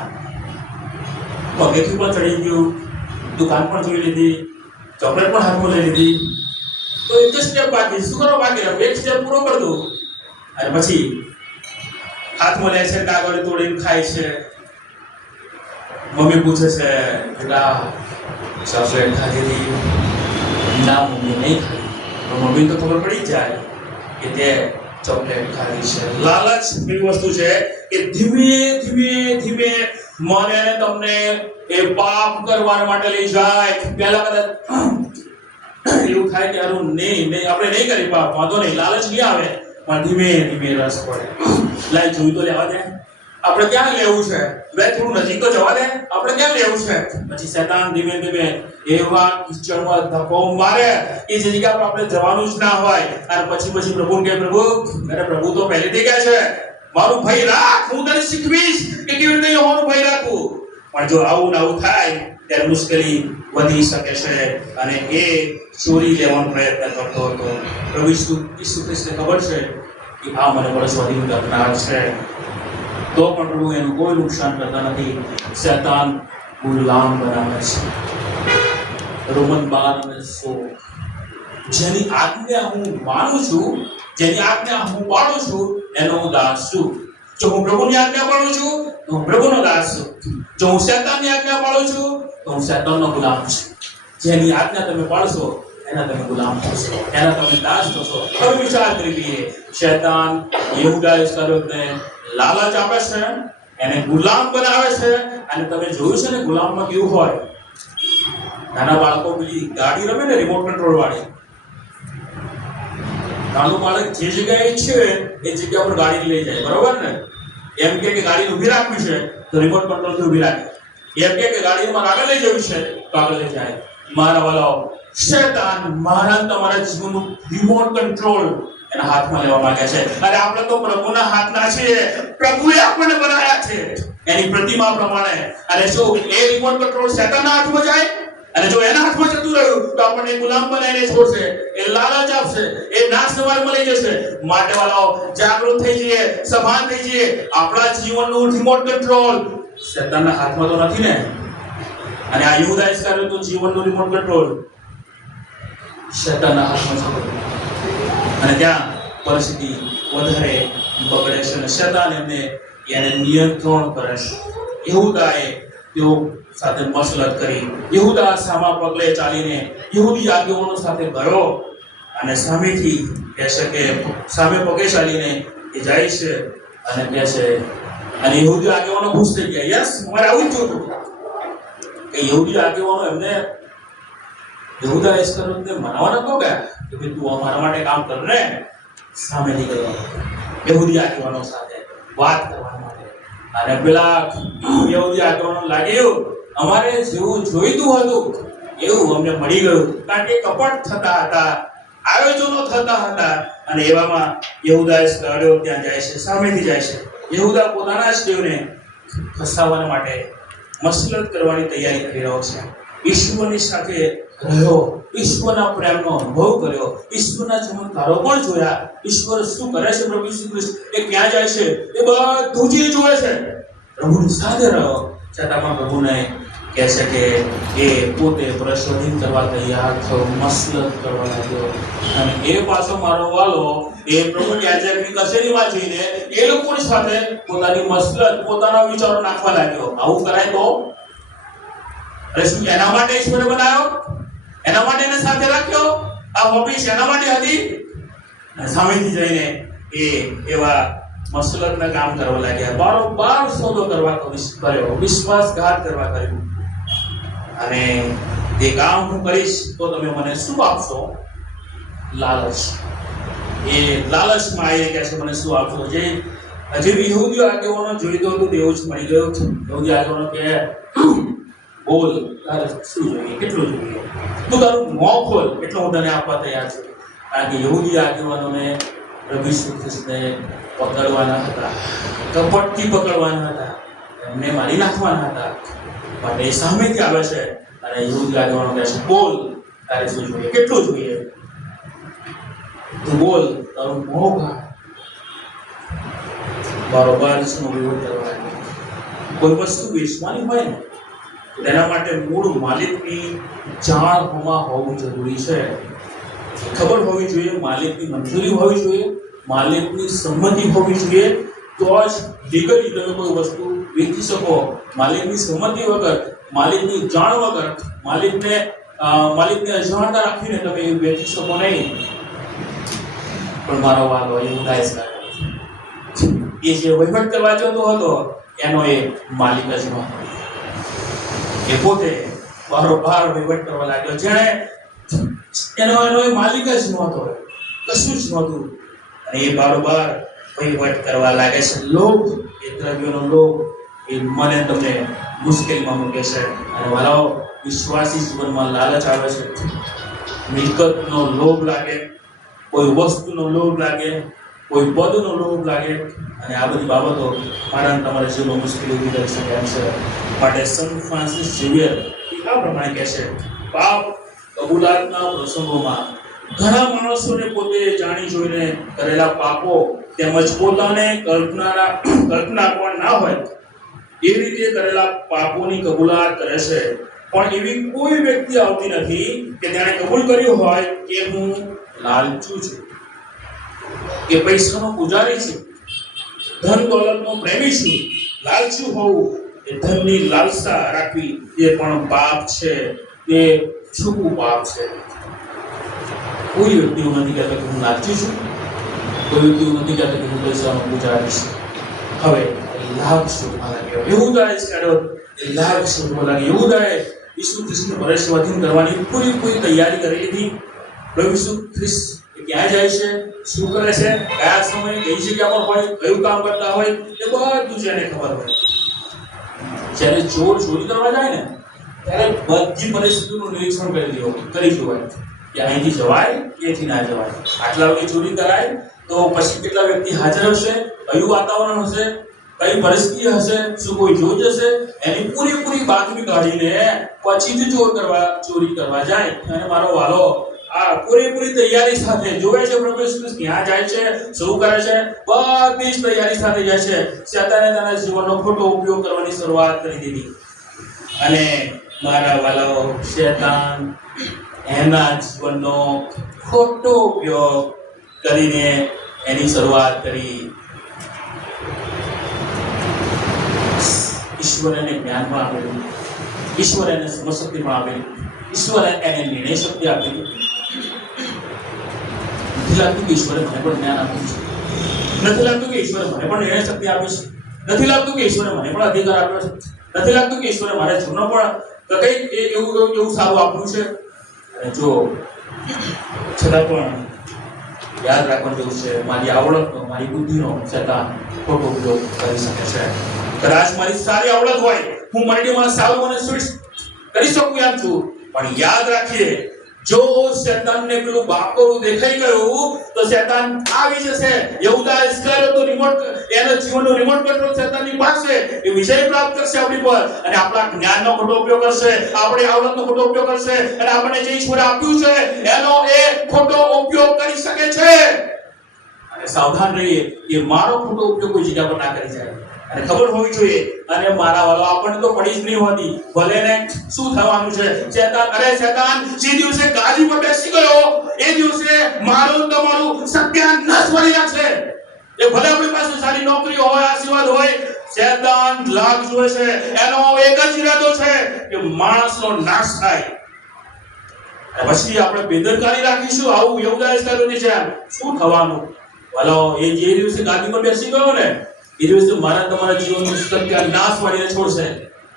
પગેથી પણ ચડી ગયું, દુકાન પણ જોઈ લીધી, ચોકલેટ પણ હાથમાં લઈ લીધી. તો એક જ સ્ટેપ બાકી. શું કરો બાકી? એક સ્ટેપ પૂરો કરી દો. અને પછી હાથમાં લે છે, કાગળ તોડીને ખાય છે. મમ્મી પૂછે છે, બેટા ચોકલેટ ખાધી હતી? ના મમ્મી, નહીં ખાધી. તો મમ્મી તો ખબર પડી જાય કે તે ચોકલેટ ખાધી છે. લાલચ એવી વસ્તુ છે કે ધીમે ધીમે ધીમે મને અને તમને એ પાપ કરવા માટે લઈ જાય. પહેલા કદાચ એવું થાય કે આનું નહીં, આપણે નહીં કરી પાપ, વાંધો નહીં, લાલચ નહીં આવે, પણ ધીમે ધીમે રસ પડે. લાઈ જોઈ તો લેવા દે, આપણે ક્યાં લેવું છે? બે થોડું નજીક તો જવા દે, આપણે ક્યાં લેવું છે? પછી શેતાન ધીમે ધીમે એવા કિચડમાં ધક્કો મારે કે જે જગ્યા પર આપણે જવાનું જ ના હોય. અને પછી પ્રભુ કે, પ્રભુ તો પહેલેથી કહે છે, મારું ભય રાખ, હું તને શીખવીશ કે કેવી રીતે યહોવાનો ભય રાખવું. પણ જો આવું થાય ત્યારે મુશ્કેલી વધી શકે છે. અને એ ચોરી લેવાનો પ્રયત્ન કરતો હતો. પ્રભુ ઈસુ ખ્રિસ્તને ખબર છે કે આ મને પરસ્વરી કરનાર છે, તો પણ પ્રભુ એનું કોઈ નુકસાન કરતા નથી. શેતાન ગુલામ બનાવે છે. રોમન 12:16, જેની આજ્ઞા હું માનું છું, જેની આજ્ઞા હું પાળું છું, એનો હું દાસ છું. જો હું પ્રભુની આજ્ઞા પાળું છું તો હું પ્રભુનો દાસ છું. જો હું શેતાનની આજ્ઞા પાળું છું તો હું શેતાનનો ગુલામ છું. જેની આજ્ઞા તમે પાળશો એના તમે ગુલામ થશો, એના તમે દાસ થશો. હવે વિચાર કરી લઈએ. શેતાન યહૂદા ઇસ્કરિયોતને લાલચ આપે છે, એને ગુલામ બનાવે છે. અને તમે જોયું છે ને ગુલામમાં કેવું હોય? નાના બાળકો પેલી ગાડી રમે ને, રિમોટ કંટ્રોલ વાળી. નાનું બાળક જે જગ્યાએ ઈચ્છે એ જગ્યા પર ગાડી લઈ જાય, બરોબર ને? એમ કે ગાડી ઊભી રાખવી છે તો રિમોટ કંટ્રોલ થી ઊભી રાખે. એમ કે ગાડીમાં આગળ લઈ જવી છે તો આગળ લઈ જાય. મારા વાલાઓ, શેતાન મારા તમારા જીવનનું રિમોટ કંટ્રોલ એના હાથમાં લેવા માંગે છે. અરે આપણે તો પ્રભુના હાથના છીએ, પ્રભુએ આપણને બનાવ્યા છે એની પ્રતિમા પ્રમાણે. અને જો એ રિમોટ કંટ્રોલ શેતાનના હાથમાં જાય અને જો એના હાથમાં જતું રહ્યું તો આપણને ગુલામ બનાવીને છોડશે, એ લાલચ આપશે, એ નાશ સવારમાં લઈ જશે. માટે વાળાઓ જાગૃત થઈ જઈએ, સભાન થઈ જઈએ. આપણા જીવનનું રિમોટ કંટ્રોલ શેતાનના હાથમાં તો નથી ને. અને આ યુદા ઇસ્કારિયોતનું જીવનનું રિમોટ કંટ્રોલ શેતાનના હાથમાં છે. અને ત્યાં પરિસ્થિતિ વધારે બગડે છે અને શેતાન એને નિયંત્રણ કરે છે. યહૂદાએ તેઓ સાથે મસલત કરી. યહૂદા સામા પગલે ચાલીને યહૂદી આગેવાનો સાથે ગયો અને સામેથી કહે છે કે સામે પગે ચાલીને એ જાય છે અને કહે છે, અને યહૂદી આગેવાનો ખુશ થઈ ગયા. યસ, મારે આવું જ જોતું કે યહૂદી આગેવાનો એમને યહૂદા ઇસ્કરિયોતને મનાવવા નતો ગયા કે ભાઈ તું અમારા માટે કામ કર ને. સામેથી ગયો યહૂદી આગેવાનો સાથે વાત કરવા માટે. અને પેલા યહૂદી આગેવાનો લાગ્યું અમારે જેવું જોઈતું હતું એવું અમને મળી ગયું, કારણ કે કપટ થતા હતા, આયોજનો થતા હતા. અને એવામાં યહૂદા ઇસ્કરિયોત ત્યાં જાય છે, સામેથી જાય છે. યહૂદા પોતાના જ દેવને ફસાવવા માટે મસલત કરવાની તૈયારી કરી રહ્યો છે. ઈશ્વરની સાથે રહ્યો, ઈશ્વરના પ્રેમનો અનુભવ કર્યો, ઈશ્વરના ચમત્કારો પણ જોયા. ઈશ્વર શું કરે છે, પ્રભુ ઈસુ ખ્રિસ્ત એ ક્યાં જાય છે એ બધું જ જોવે છે. પ્રભુની સાથે રહ્યો છતાં પણ પ્રભુને કહે છે કે એ પોતે પ્રશોધન કરવા તૈયાર થયો, મસલત કરવા લાગ્યો. અને એ પાછો મારો વાલો એ પ્રભુ યાજકની કચેરીમાં જઈને એ લોકોની સાથે પોતાની મસલત, પોતાના વિચારો નાખવા લાગ્યો. આવું કરાય તો? અરે શું એના માટે ઈશ્વરે બનાવ્યો? એના માટે એને સાથે રાખ્યો? આ ઓફિસ એના માટે હતી? સામેથી જઈને એ એવા મસલતના કામ કરવા લાગ્યા. બારોબાર સોદો કરવા કર્યો, વિશ્વાસઘાત કરવા કર્યું. અને તે કામ હું કરીશ તો તમે મને શું આપશો? લાલચ. એ લાલચમાં આવીને કહે છે મને શું આપશો? જે યહૂદી આગેવાનો જોઈતો હતું તેવું જ મળી ગયું. યહૂદી આગેવાનો કહે બોલ, તારે શું જોઈએ, કેટલું જોઈએ, તું તારું મોં ખોલ, એટલો હું તને આપવા તૈયાર છું. કારણ કે યહૂદી આગેવાનોને પ્રભુ ઈસુ ખ્રિસ્તને પકડવાના હતા, કપટથી પકડવાના હતા, એમને મારી નાખવાના હતા. માટે એ સામેથી આવે છે અને યહૂદી આગેવાનો કહે છે બોલ, તારે શું જોઈએ, કેટલું જોઈએ, તું બોલ, તારું મોં કાઢ. બારોબાર ઈસુનો વિરોધ કરવા. કોઈ વસ્તુ વેચવાની હોય ને તેના માટે મૂળ માલિકની જાણ હોવું જરૂરી છે. ખબર હોવી જોઈએ, માલિકની મંજૂરી હોવી જોઈએ, માલિકની સંમતિ હોવી જોઈએ, તો જ લીગલી તમે કોઈ વસ્તુ વેચી શકો. માલિકની સંમતિ વગર, માલિકની જાણ વગર, માલિકને અજાણતા રાખીને તમે એ વેચી શકો નહીં. પણ મારો વાલો યહૂદા ઇસ્કરિયોત એ જે વહીવટ કરવા જતો હતો એનો એ માલિક જ નહોતો. એ પોતે બારોબાર વહીવટ કરવા લાગ્યો. જેણે એનો માલિક જ નહોતો, કશું જ નહોતું. અને એ બારોબાર વહીવટ કરવા લાગે છે. લોભ, એ દ્રવ્યનો લોભ એ મને તમને મુશ્કેલીમાં મૂકે છે. અને વાલાઓ, વિશ્વાસી જીવનમાં લાલચ આવે છે. મિલકતનો લોભ લાગે, કોઈ વસ્તુનો લોભ લાગે, કોઈ પદનો લોભ લાગે, અને આ બધી બાબતો મારા તમારા જીવનમાં મુશ્કેલી ઊભી કરી શકે એમ છે. માટે સંત ફ્રાન્સિસ ઝેવિયર આ પ્રમાણે કહે છે, પાપ કબૂલાતના પ્રસંગોમાં ઘણા માણસોને પોતે જાણી જોઈને કરેલા પાપો તેમજ પોતાને કલ્પના પણ ના હોય એ રીતે કરેલા પાપોની કબૂલાત કરે છે. પણ એવી કોઈ વ્યક્તિ આવતી નથી કે તેણે કબૂલ કર્યું હોય કે હું લાલચુ છું, કે પૈસાનો પૂજારી છું, ધન દોલતનો પ્રેમી છું. લાલચુ હોવું, એ ધનની લાલસા રાખવી, એ પણ પાપ છે, એ છૂપું પાપ છે. કોઈ વ્યક્તિ એવું નથી કહેતો કે હું લાલચુ છું, કોઈ વ્યક્તિ એવું નથી કહેતો કે હું પૈસાનો પૂજારી છું. હવે લાભ શોધવા લાગ્યો યહૂદા ઇસ્કરિયોત. લાભ શોધવા લાગ્યો. યહૂદાએ ઈસુ ખ્રિસ્તને પરેશવાધીન કરવાની પૂરી તૈયારી કરી લીધી. પ્રભુ ઈસુ ખ્રિસ્ત ક્યાં જાય છે, શું કરે છે, કયા સમયે કઈ જગ્યા પર હોય, કયું કામ કરતા હોય, એ બધું જેને ખબર હોય. જ્યારે ચોર ચોરી કરવા જાય ને ત્યારે બધી પરિસ્થિતિનું નિરીક્ષણ કરી જોવાય કે અહીંથી જવાય કે અહીંથી ના જવાય. આટલા વાગે ચોરી કરાય તો પછી કેટલા વ્યક્તિ હાજર હશે, કયું વાતાવરણ હશે, કઈ પરિસ્થિતિ હશે, શું કોઈ જોઈ જશે, એની પૂરી બાતમી કાઢીને પછી જ ચોરી કરવા જાય. અને મારો વાલો આ પૂરી તૈયારી સાથે જોવે છે પ્રભુ ઈસુ ક્યાં જાય છે, શું કરે છે, બધી જ તૈયારી સાથે જાય છે. શેતાને તેના જીવનનો ખોટો ઉપયોગ કરવાની શરૂઆત કરી દીધી. અને મારા વાલાઓ, શેતાન એના જીવનનો ખોટો ઉપયોગ કરીને એની શરૂઆત કરી. ઈશ્વર એને જ્ઞાન પણ આપેલું, ઈશ્વર એને સમજશક્તિ પણ આપેલી, ઈશ્વર એને નિર્ણય શક્તિ આપેલી. નથી લાગતું કે ઈશ્વરે મને પણ જ્ઞાન આપ્યું છે? નથી લાગતું કે ઈશ્વરે મને પણ નિર્ણય શક્તિ આપી છે? નથી લાગતું કે ઈશ્વરે મને પણ અધિકાર આપ્યો છે? નથી લાગતું કે ઈશ્વરે મારા જીવનનો પણ કંઈક એવું સારું આપ્યું છે? અને જો છતાં પણ યાદ રાખવાનું જેવું છે, મારી આવડતનો, મારી બુદ્ધિનો શેતાન ખોટો ઉપયોગ કરી શકે છે. કદાચ મારી સારી આવડત હોય, હું મંડળીમાં સારું અને શ્રેષ્ઠ કરી શકું એમ છું, પણ યાદ રાખીએ, જો શેતાનને પેલું બાકોરું દેખાઈ ગયું તો શેતાન આવી જશે. યહૂદા ઇસ્કરિયોત એના જીવનનો રિમોટ કંટ્રોલ શેતાનની પાસે, એ વિજય પ્રાપ્ત કરશે આપણી પર, અને આપણા જ્ઞાનનો ખોટો ઉપયોગ કરશે, આપણી આવડતનો ખોટો ઉપયોગ કરશે, અને આપણને જે ઈશ્વરે આપ્યું છે એનો એ ખોટો ઉપયોગ કરી શકે છે. અને સાવધાન રહીએ કે મારો ખોટો ઉપયોગ કોઈ જગ્યા પર ના કરી જાય. અને ખબર હોવી જોઈએ. અને મારા વાલો, આપણને તો પડી જ નહીં હોતી, ભલે ને શું થવાનું છે. શેતાન જે દિવસે ગાદી પર બેસી ગયો એ દિવસે મારું તમારું સત્યાનાશ કરી નાખશે. એ ભલે આપણી પાસે સારી નોકરી હોય, આશીર્વાદ હોય, શેતાન લાભ જોવે છે. એનો એક જ ઈરાદો છે કે માણસનો નાશ થાય. અને પછી આપણે બેદરકારી રાખીશું, આવું યહૂદા ઇસ્કરિયોતની જેમ શું થવાનું? વાલો, એ જે દિવસે ગાદી પર બેસી ગયો ને એ દિવસે મારા તમારા જીવનનું સત્યાનાશ વાળીને છોડશે.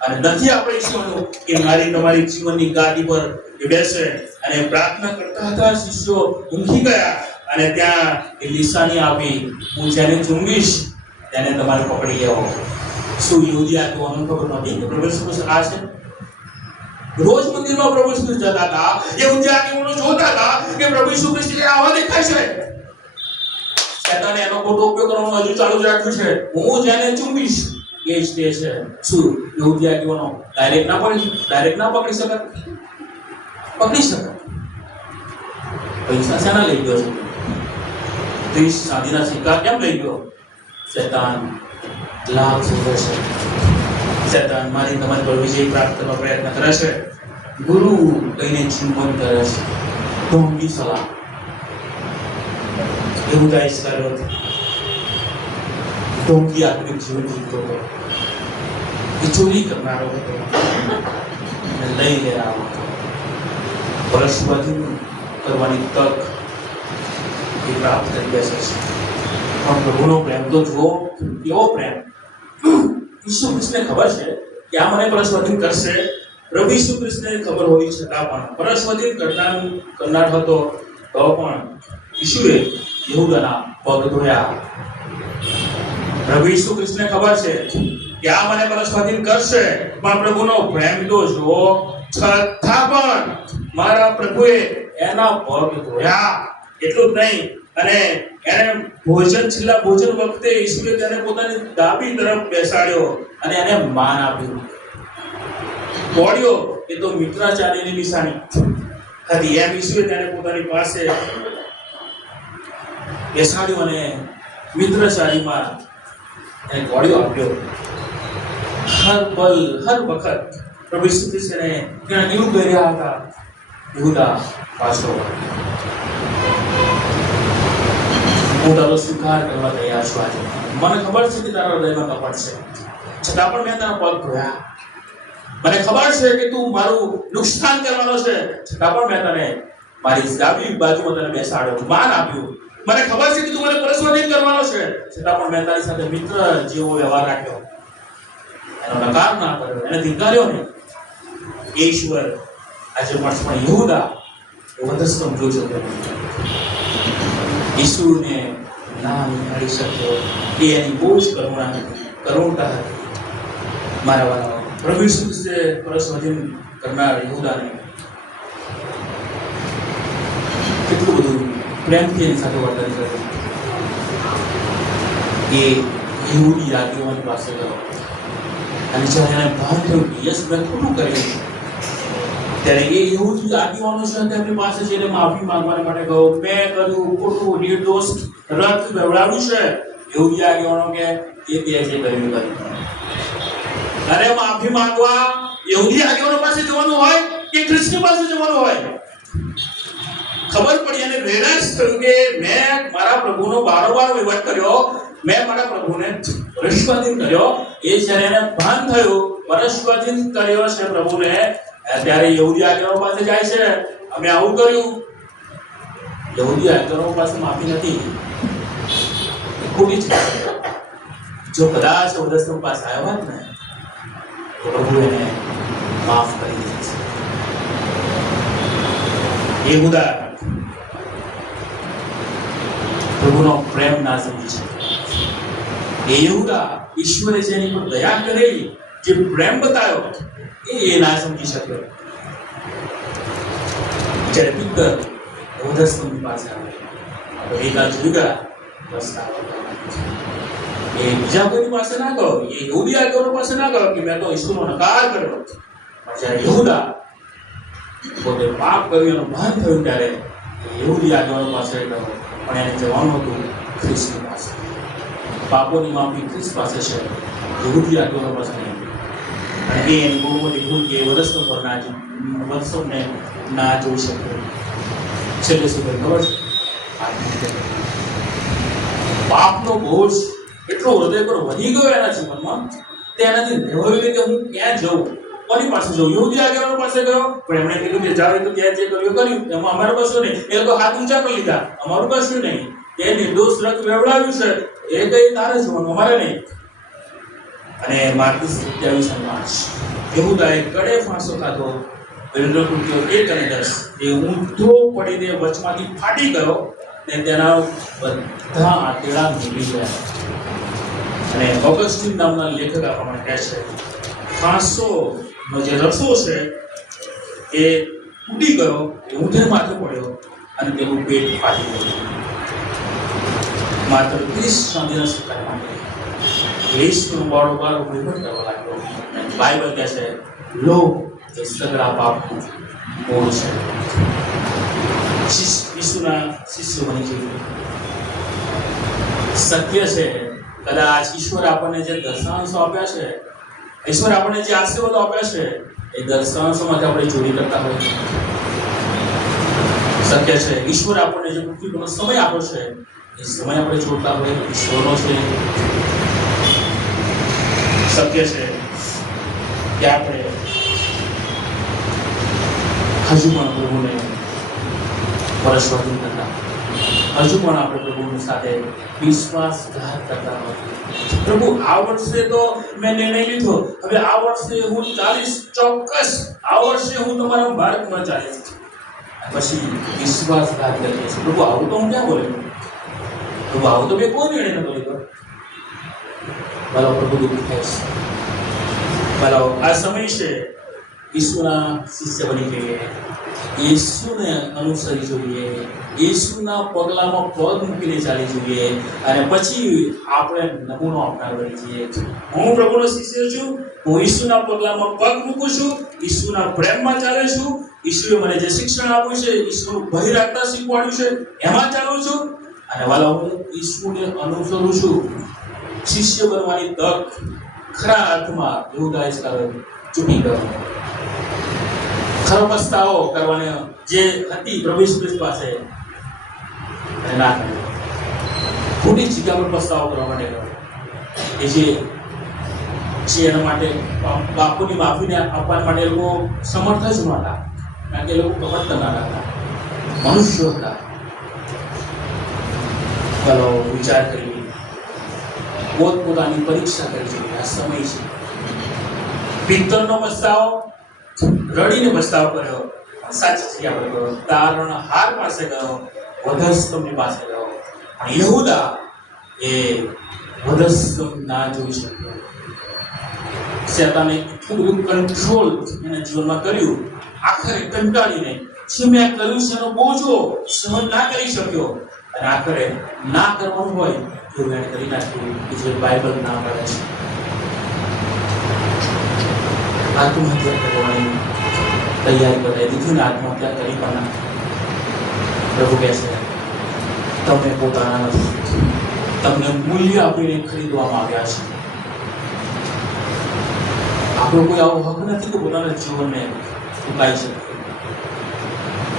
અને નથી આપણે ઈચ્છવાનું કે મારી તમારી જીવનની ગાદી પર એ બેસે. અને પ્રાર્થના કરતા હતા શિષ્યો ઊંઘી ગયા, અને ત્યાં એ નિશાની આપી, હું જેને ચૂંબીશ તેને તમારે પકડી લેવો. શું યહૂદી આત્માઓને ખબર નહોતી કે પ્રભુ ઈસુ આ છે? રોજ મંદિરમાં પ્રભુ ઈસુ જતા હતા, યહૂદી આત્માઓ જોતા હતા કે પ્રભુ ઈસુ ખ્રિસ્તી આવા દેખાય છે. શેતાને એનો ખોટો ઉપયોગ કરવાનું હજુ ચાલુ જ રાખ્યું છે. હું જેને ચૂંબીશ એ જ તે છે. શું યહૂદી આગેવાનો ડાયરેક્ટ ના પકડી શકે? પકડી શકે. પૈસા શેના લઈ ગયો છે? 30 ચાંદીના સિક્કા કેમ લઈ ગયો? શેતાન લાભ જોવે છે. શેતાન મારી તમારી પર વિજય પ્રાપ્ત કરવાનો પ્રયત્ન કરે છે. ગુરુ કહીને ચુંબન કરે છે, ઢોંગી સલાહ. યહૂદા ઇસ્કરિયોત ઢોંગી આત્મિક જીવન જીવતો હતો. એ ચોરી કરનારો હતો અને લઈ લેનારો હતો. પરસ્પર કરવાની તક એ પ્રાપ્ત કરી બેસે છે. પણ પ્રભુનો પ્રેમ તો જુઓ, કેવો પ્રેમ! ઈસુ ખ્રિસ્તને ખબર છે કે આ મને પરસ્પર કરશે. પ્રભુ ઈસુ ખ્રિસ્તને ખબર હોવી છતાં પણ પરસ્પર કરનાર હતો તો પણ ઈસુએ યહૂદાના પગ ધોયા. પ્રભુ ઈસુ ખ્રિસ્તને ખબર છે કે આ મને પરસ્પર કરશે, પણ પ્રભુનો પ્રેમ તો જુઓ, છતાં પણ મારા પ્રભુએ એના પગ ધોયા. એટલું જ નહીં, અને એને છેલ્લા ભોજન વખતે ઈસુએ તેને પોતાની ડાબી તરફ બેસાડ્યો અને એને માન આપ્યું. બોળ્યો એ તો મિત્રાચાર્યની નિશાની હતી. એમ ઈસુએ તેને પોતાની પાસે બેસાડ્યો અને મિત્રચારીમાં એને બોળ્યો આપ્યો. હર વખત પ્રભુ ઈસુ ખ્રિસ્તને ત્યાં એવું કર્યા હતા. યહૂદા પાછો હું તારો સ્વીકાર કરવા તૈયાર છું. આજે મને ખબર છે કે તારા હૃદયમાં કપટ છે, છતાં પણ મેં તારા પગ ધોયા. મને ખબર છે કે તું મારું નુકસાન કરવાનો છે, છતાં પણ મેં તને મારી ડાબી બાજુમાં તને બેસાડ્યો, માન આપ્યું. મને ખબર છે કે તું મને પરસ્પર કરવાનો છે, છતાં પણ મેં તારી સાથે મિત્ર જેવો વ્યવહાર રાખ્યો. એનો નકાર ના કર્યો, એને ધિક્કાર્યો નહીં. એ ઈશ્વર આજે પણ યહૂદા વધસ્તંભ જોઈ શકે. ઈસુને ના નિહાળી શક્યો એ એની બહુ જ કરુણતા હતી. મારા વાળા, પ્રભુ ઈસુ ખ્રિસ્તે પરસ્પર કરનાર યહૂદાને કેટલું બધું પ્રેમથી એની સાથે વર્તન કર્યું. એ યહૂદી આગેવાન પાસે ગયો અને જ્યારે એને ભાન થયું કે યસ મેં ખોટું કર્યું, ત્યારે એ યહૂદી આગેવાનો છે તેમની પાસે જઈને માફી માંગવા માટે ગયો. મેં કર્યું ખોટું, નિર્દોષ રક્ત વહેવડાવ્યું છે. યહૂદી આગેવાનો કે એ તે જે કર્યું કર્યું. અરે માફી માંગવા યહૂદી આગેવાનો પાસે જવાનું હોય કે ખ્રિસ્તી પાસે જવાનું હોય? ખબર પડી અને રેલાઇઝ થયું કે મેં મારા પ્રભુનો બારોબાર વહીવટ કર્યો, મેં મારા પ્રભુને પરસ્વાધીન કર્યો. એ જ્યારે એને ભાન થયું પરસ્વાધીન કર્યો છે પ્રભુને, ત્યારે યહૂદી આગેવાનો પાસે જાય છે, અમે આવું કર્યું. યહૂદી આગેવાનો પાસે માફી નથી, ખોટી છે. જો કદાચ વદસ્તંભ પાસે આવ્યો હોત ને તો પ્રભુ એને માફ કરી દે છે. યહૂદા પ્રભુનો પ્રેમ ના સમજી શકે. એ યહૂદા ઈશ્વરે જેની પર દયા કરેલી, જે પ્રેમ બતાવ્યો એ ના સમજી શક્યો. જ્યારે પિત્તર વદસ્તંભ પાસે આવ્યો, એકા જોઈ ગયા પસ્તાવો. એ બીજા કોઈની પાસે ના ગયો, એ યહૂદી આગેવાનો પાસે ના ગયો કે મેં તો ઈશ્વરનો નકાર કર્યો. જ્યારે યહૂદા પોતે પાપ કર્યું એનું ભાન થયું ત્યારે યહૂદી આગેવાનો પાસે ગયો, પણ એને જવાનું હતું ખ્રિસ્ત પાસે. પાપોની માફી ખ્રિસ્ત પાસે છે, યહૂદી આગેવાનો પાસે નહીં. અને એ એની બહુ મોટી ભૂલ કે વદસ્તંભ પર વદસ્તંભને ના જોઈ શકે. છેલ્લે સુધી ખબર છે પાપનો બોજ એટલો હૃદય પર વધી ગયો એના જીવનમાં, તેનાથી રહેવાયું કે હું ક્યાં જઉં, કોની પાસે જઉં. યહૂદી આગેવાનો પાસે ગયો, પણ એમણે કીધું કે જાવ તો ત્યાં જે કર્યું કર્યું, એમાં અમારું કશું નહીં. એ લોકો હાથ ઊંચા કરી લીધા, અમારું કશું નહીં. એ નિર્દોષ રક્ત વહેવડાવ્યું છે, એ કઈ તારે જોવાનું, અમારે નહીં. અને માર્કસ 27:5 યહૂદાએ કડે ફાંસો ખાધો. કૃત્યો 1 અને 10 એ ઊંધો પડીને વચમાંથી ફાટી ગયો ને તેના બધા આંતરડા નીકળી ગયા. અને ઓગસ્ટીન નામના લેખક આપણને કહે છે ફાંસોનો જે રસો છે એ તૂટી ગયો, એ ઊંધે માથે પડ્યો અને તેનું પેટ ફાટી ગયું. માત્ર 30 ચાંદીના સિક્કા માટે ઈશ્વરનો બારોબાર વહીવટ કરવા લાગ્યો. બાઇબલ કહે છે લોભ એ સગળા પાપનું મૂળ છે. ઈસુના શિષ્ય બની જઈએ. સત્ય છે કદાચ ઈશ્વર આપણને જે દર્શાંશો આપ્યા છે, ઈશ્વર આપણને જે આશીર્વાદો આપ્યા છે, એ દર્શાંશોમાંથી આપણે ચોરી કરતા હોઈએ. સત્ય છે ઈશ્વર આપણને જે પૃથ્વી પરનો સમય આપ્યો છે, એ સમય આપણે છોડતા હોઈએ. ઈશ્વરનો છે. સત્ય છે કે આપણે હજુ પણ પ્રભુને પરસ્વાધીન કરતા, હજુ પણ આપણે પ્રભુની સાથે વિશ્વાસઘાત કરતા હોય. પ્રભુ આ વર્ષે તો મેં નિર્ણય લીધો, હવે આ વર્ષે હું ચાલીશ, ચોક્કસ આ વર્ષે હું તમારા માર્ગમાં ચાલીશ. પછી વિશ્વાસઘાત કરીએ છીએ. પ્રભુ આવું તો હું ક્યાં બોલ્યો? પ્રભુ આવું તો મેં કોઈ નિર્ણય નતો લીધો. ભલો પ્રભુ દુઃખ થાય છે. ભલો આ સમય છે ઈસુના શિષ્ય બની જઈએ, ઈસુને અનુસરી જોઈએ, ઈસુના પગલામાં પગ મૂકીને ચાલી જોઈએ, અને પછી આપણે નમૂનો આપનાર બની જઈએ. હું પ્રભુનો શિષ્ય છું, હું ઈસુના પગલામાં પગ મૂકું છું, ઈસુના પ્રેમમાં ચાલે છું, ઈસુએ મને જે શિક્ષણ આપ્યું છે, ઈસુનું ભય રાખતા શીખવાડ્યું છે, એમાં ચાલું છું. અને વાલા હું ઈસુને અનુસરું છું. શિષ્ય બનવાની તક ખરા અર્થમાં યહૂદાએ ચૂકી ગયો. ખરો પસ્તાવો કરવાની જે હતી પ્રભુ ઈસુ પાસે ના કર્યો. ખોટી જગ્યા પર પસ્તાવો કરવા માટે ગયો. એ જે એના માટે બાપુની માફીને આપવા માટે લોકો સમર્થ જ નહોતા, કારણ કે એ લોકો કપટ કરનારા હતા, મનુષ્યો હતા. ચાલો વિચાર કરીએ, પોતપોતાની પરીક્ષા કરી જોઈએ. આ સમય છે. પિત્તરનો પસ્તાવો, રડીને પસ્તાવો કર્યો, સાચી જગ્યા પર ગયો, તારણહાર પાસે ગયો, વધસ્તંભની પાસે ગયો. યહૂદા એ વધસ્તંભ ના જોઈ શક્યો. શેતાને એટલું બધું કંટ્રોલ એના જીવનમાં કર્યું, આખરે કંટાળીને જે મેં કર્યું છે એનો બોજો સહન ના કરી શક્યો અને આખરે ના કરવાનું હોય એવું એને કરી નાખ્યું કે જે બાઇબલ ના પાડે છે. આત્મહત્યા કરવાની તૈયારી બતાવી દીધી ને આત્મહત્યા કરી પણ ના. પ્રભુ કહે છે તમે પોતાના નથી, તમને મૂલ્ય આપીને ખરીદવામાં આવ્યા છે. આપણો કોઈ આવો હક નથી કે પોતાના જીવનને ચૂકાઈ શકે.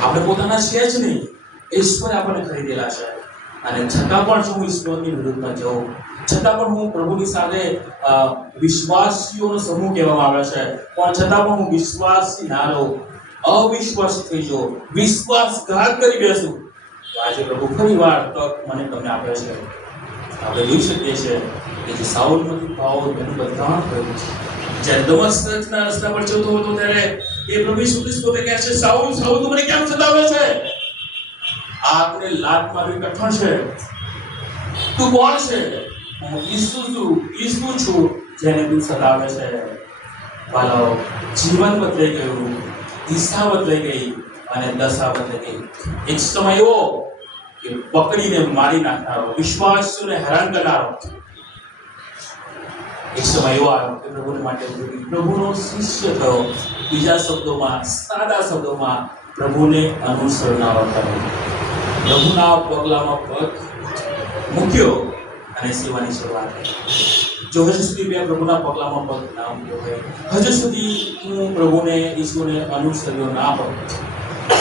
આપણે પોતાના છે જ નહીં, ઈશ્વરે આપણને ખરીદેલા છે. અને છતાં પણ જો હું ઈશ્વરની વિરુદ્ધમાં જાઉં, છતાં પણ હું પ્રભુની સાથે વિશ્વાસીઓનો સમૂહ કહેવામાં આવે છે, પણ છતાં પણ હું વિશ્વાસી ના રહું, અવિશ્વાસી થઈ જાઉં, વિશ્વાસઘાત કરી બેસું, તો આજે પ્રભુ ફરી વાર તક મને તમને આપે છે. આપણે જોઈ શકીએ છીએ કે જે સાઉલમાંથી પાઉલ એનું બંધાણ થયું છે. જ્યારે દમસ્કના રસ્તા પર જતો હતો ત્યારે એ પ્રભુ ઈસુ ખ્રિસ્ત પોતે કહે છે, સાઉલ સાઉલ તું મને કેમ સતાવે છે? આપને લાત મારવી કઠણ છે. તું કોણ છે? હું ઈસુ છું જેને તું સતાવે છે. વાલાઓ, જીવન બદલાઈ ગયું, દિશા બદલાઈ ગઈ અને દશા બદલાઈ ગઈ. એક સમય એવો કે પકડીને મારી નાખનારો, વિશ્વાસીઓને હેરાન કરનારો એક સમય એવો આવ્યો કે પ્રભુને માટે પ્રભુનો શિષ્ય થયો. બીજા શબ્દોમાં, સાદા શબ્દોમાં, પ્રભુને અનુસરનારો થયો. પ્રભુના પગલામાં પગ મૂક્યો અને સેવાની શરૂઆત કરી. જો હજુ સુધી મેં પ્રભુના પગલામાં પગ ના મૂક્યો હોય, હજુ સુધી હું પ્રભુને ઈસુને અનુસર્યો ના હોય,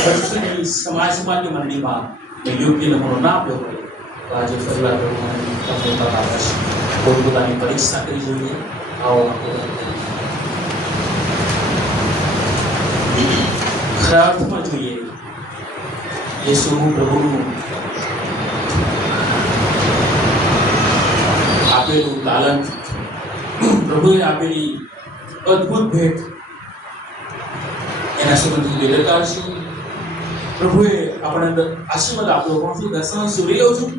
હજુ સુધી સમાજમાં કે મંડળીમાં મેં યોગ્ય નમૂનો ના આપ્યો હોય, તો આજે ફરીવાર પ્રભુ મને તમને તક આપે છે. પોતાની પરીક્ષા કરી જોઈએ. આવો ખરા અર્થમાં જોઈએ યેસુ પ્રભુનું આપેલું તાલંત, પ્રભુએ આપેલી અદ્ભુત ભેટ, એના સંબંધિત બેદરકાર છે. પ્રભુએ આપણને આશીર્વાદ આપ્યો, પણ શું દર્શન છોડી લઉં છું?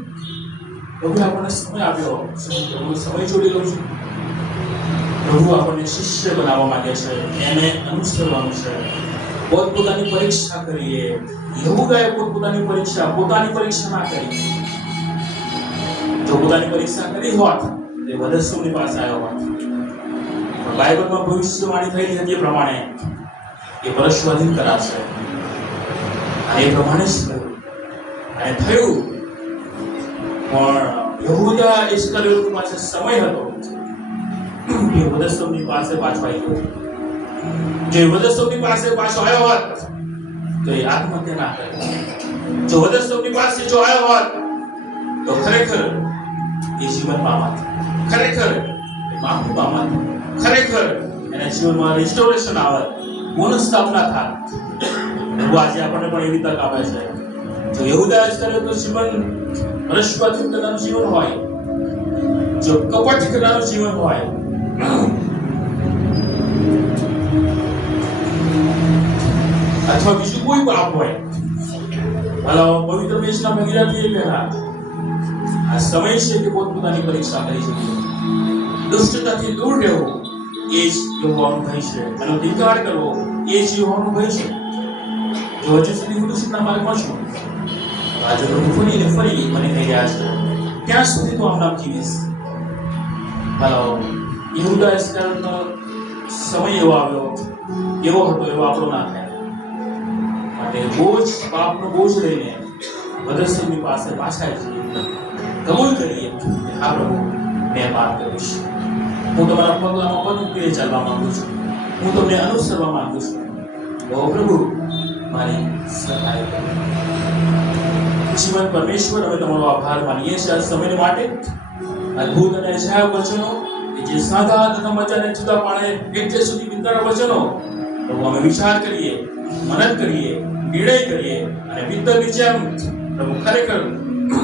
પ્રભુએ આપણને સમય આપ્યો, પ્રભુનો સમય છોડી લઉં છું? પ્રભુ આપણને શિષ્ય બનાવવા માંગે છે, એને અનુસરવાનું છે. પોતપોતાની પરીક્ષા કરીએ. યહૂદાએ પોતાની પરીક્ષા ના કરી. જો પોતાની પરીક્ષા કરી હોત તો વધસ્તંભની પાસે આવ્યો હોત. બાઇબલમાં ભવિષ્યવાણી થયેલી હતી એ પ્રમાણે એ વર્ષ સ્વાધીન કરાશે અને એ પ્રમાણે જ થયું અને થયું. પણ યહૂદા ઇસ્કરિયોત પાસે સમય હતો કે વધસ્તંભની પાસે પાછો આવ્યો. જો વધસ્તંભની પાસે પાછો આવ્યો હોત તો એ આત્મહત્યા ના કરે. જો વધસ્તંભની પાસે જો આવ્યો હોત તો ખરેખર એ જીવન પામત, ખરેખર એ માફી પામત, ખરેખર એના જીવનમાં રિસ્ટોરેશન આવત, પુનઃસ્થાપના થાત. પ્રભુ આજે આપણને પણ એવી તક આપે છે. જો યહૂદા ઇસ્કરિયોતનું જીવન રસપાથી કરનારું જીવન હોય, જો કપટ કરનારું જીવન હોય, અથવા બીજું કોઈ પાપ હોય, ભલા પવિત્ર મેષના ભગીરથી પહેલા આ સમય છે કે પોતપોતાની પરીક્ષા કરી શકીએ. દુષ્ટતાથી દૂર રહેવું એ જ યહોવાનો ભય છે. એનો ધિક્કાર કરવો એ જ યહોવાનો ભય છે. જો હજુ સુધી હું દુષ્ટના માર્ગમાં છું, આજે પ્રભુ ફરી મને કહી રહ્યા છે, ત્યાં સુધી તો આમ નામ જીવીશ. ભલા યહૂદા ઇસ્કરિયોતનો સમય એવો આવ્યો, એવો હતો, એવો આપણો ના થાય. માટે બોજ, પાપનો બોજ લઈને વધસ્તંભની પાસે પાછા જઈએ, કબૂલ કરીએ કે હા પ્રભુ, મેં પાપ કર્યું છે. હું તમારા પગલામાં પગ મૂકીને ચાલવા માંગુ છું, હું તમને અનુસરવા માંગુ છું. ઓ પ્રભુ, મારી સહાય કરો. જીવન પરમેશ્વર, અમે તમારો આભાર માનીએ છીએ આ સમય માટે. અદ્ભુત અને અજાયબ વચનો જે સાદા તથા મજાને જુદા પાડે એટલે સુધી વિતરણ વચનો પ્રભુ અમે વિચાર કરીએ, મનન કરીએ, નિર્ણય કરીએ અને વિતરની જેમ પ્રભુ ખરેખર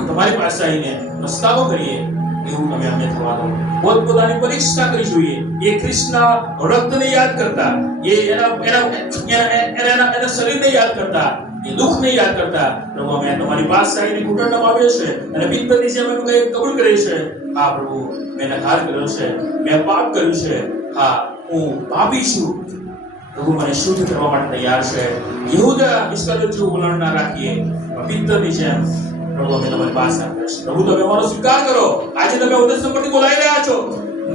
તમારી પાસે આવીને પ્રસ્તાવો કરીએ એવું તમે અમને થવા દો. પોતપોતાની પરીક્ષા કરી જોઈએ. એ ખ્રિસ્તના રક્તને યાદ કરતા, એ એના શરીરને યાદ કરતા, એ દુઃખને યાદ કરતા પ્રભુ અમે તમારી પાસે આવીને ઘૂંટણ નમાવીએ છીએ અને વિતરની જેમ અમે કબૂલ કરીએ છીએ. હા પ્રભુ, મેં નકાર કર્યો છે, મેં પાપ કર્યું છે. હા હું પાપી છું, પ્રભુ મને શુદ્ધ કરવા માટે તૈયાર છે. યહૂદા ઇસ્કરિયોત જેવું વલણ ના રાખીએ, પવિત્રની જેમ પ્રભુ અમે તમારી પાસે આવ્યા છીએ. પ્રભુ તમે અમારો સ્વીકાર કરો. આજે તમે ઉદ્દેશ પરથી બોલાવી રહ્યા છો,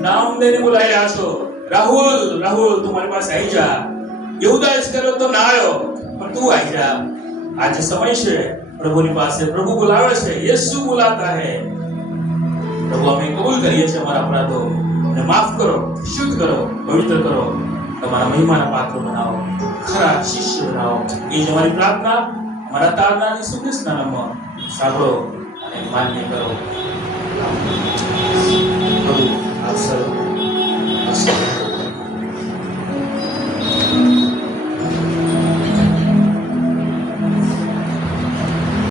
નામ લઈને બોલાવી રહ્યા છો. રાહુલ, રાહુલ તું મારી પાસે આવી જા. યહૂદા ઇસ્કરિયોત તો ના આવ્યો, પણ તું આવી જા. આજે સમય છે પ્રભુની પાસે. પ્રભુ બોલાવે છે, યેસુ બોલાતા હે. પ્રભુ અમે કબૂલ કરીએ છીએ અમારા અપરાધો, અને માફ કરો, શુદ્ધ કરો, પવિત્ર કરો, તમારા મહિમાના પાત્ર બનાવો, ખરા શિષ્ય બનાવો. એ જ અમારી પ્રાર્થના અમારા તારના ઈસુ ખ્રિસ્તના નામમાં સાંભળો અને માન્ય કરો. પ્રભુ આપ સર્વ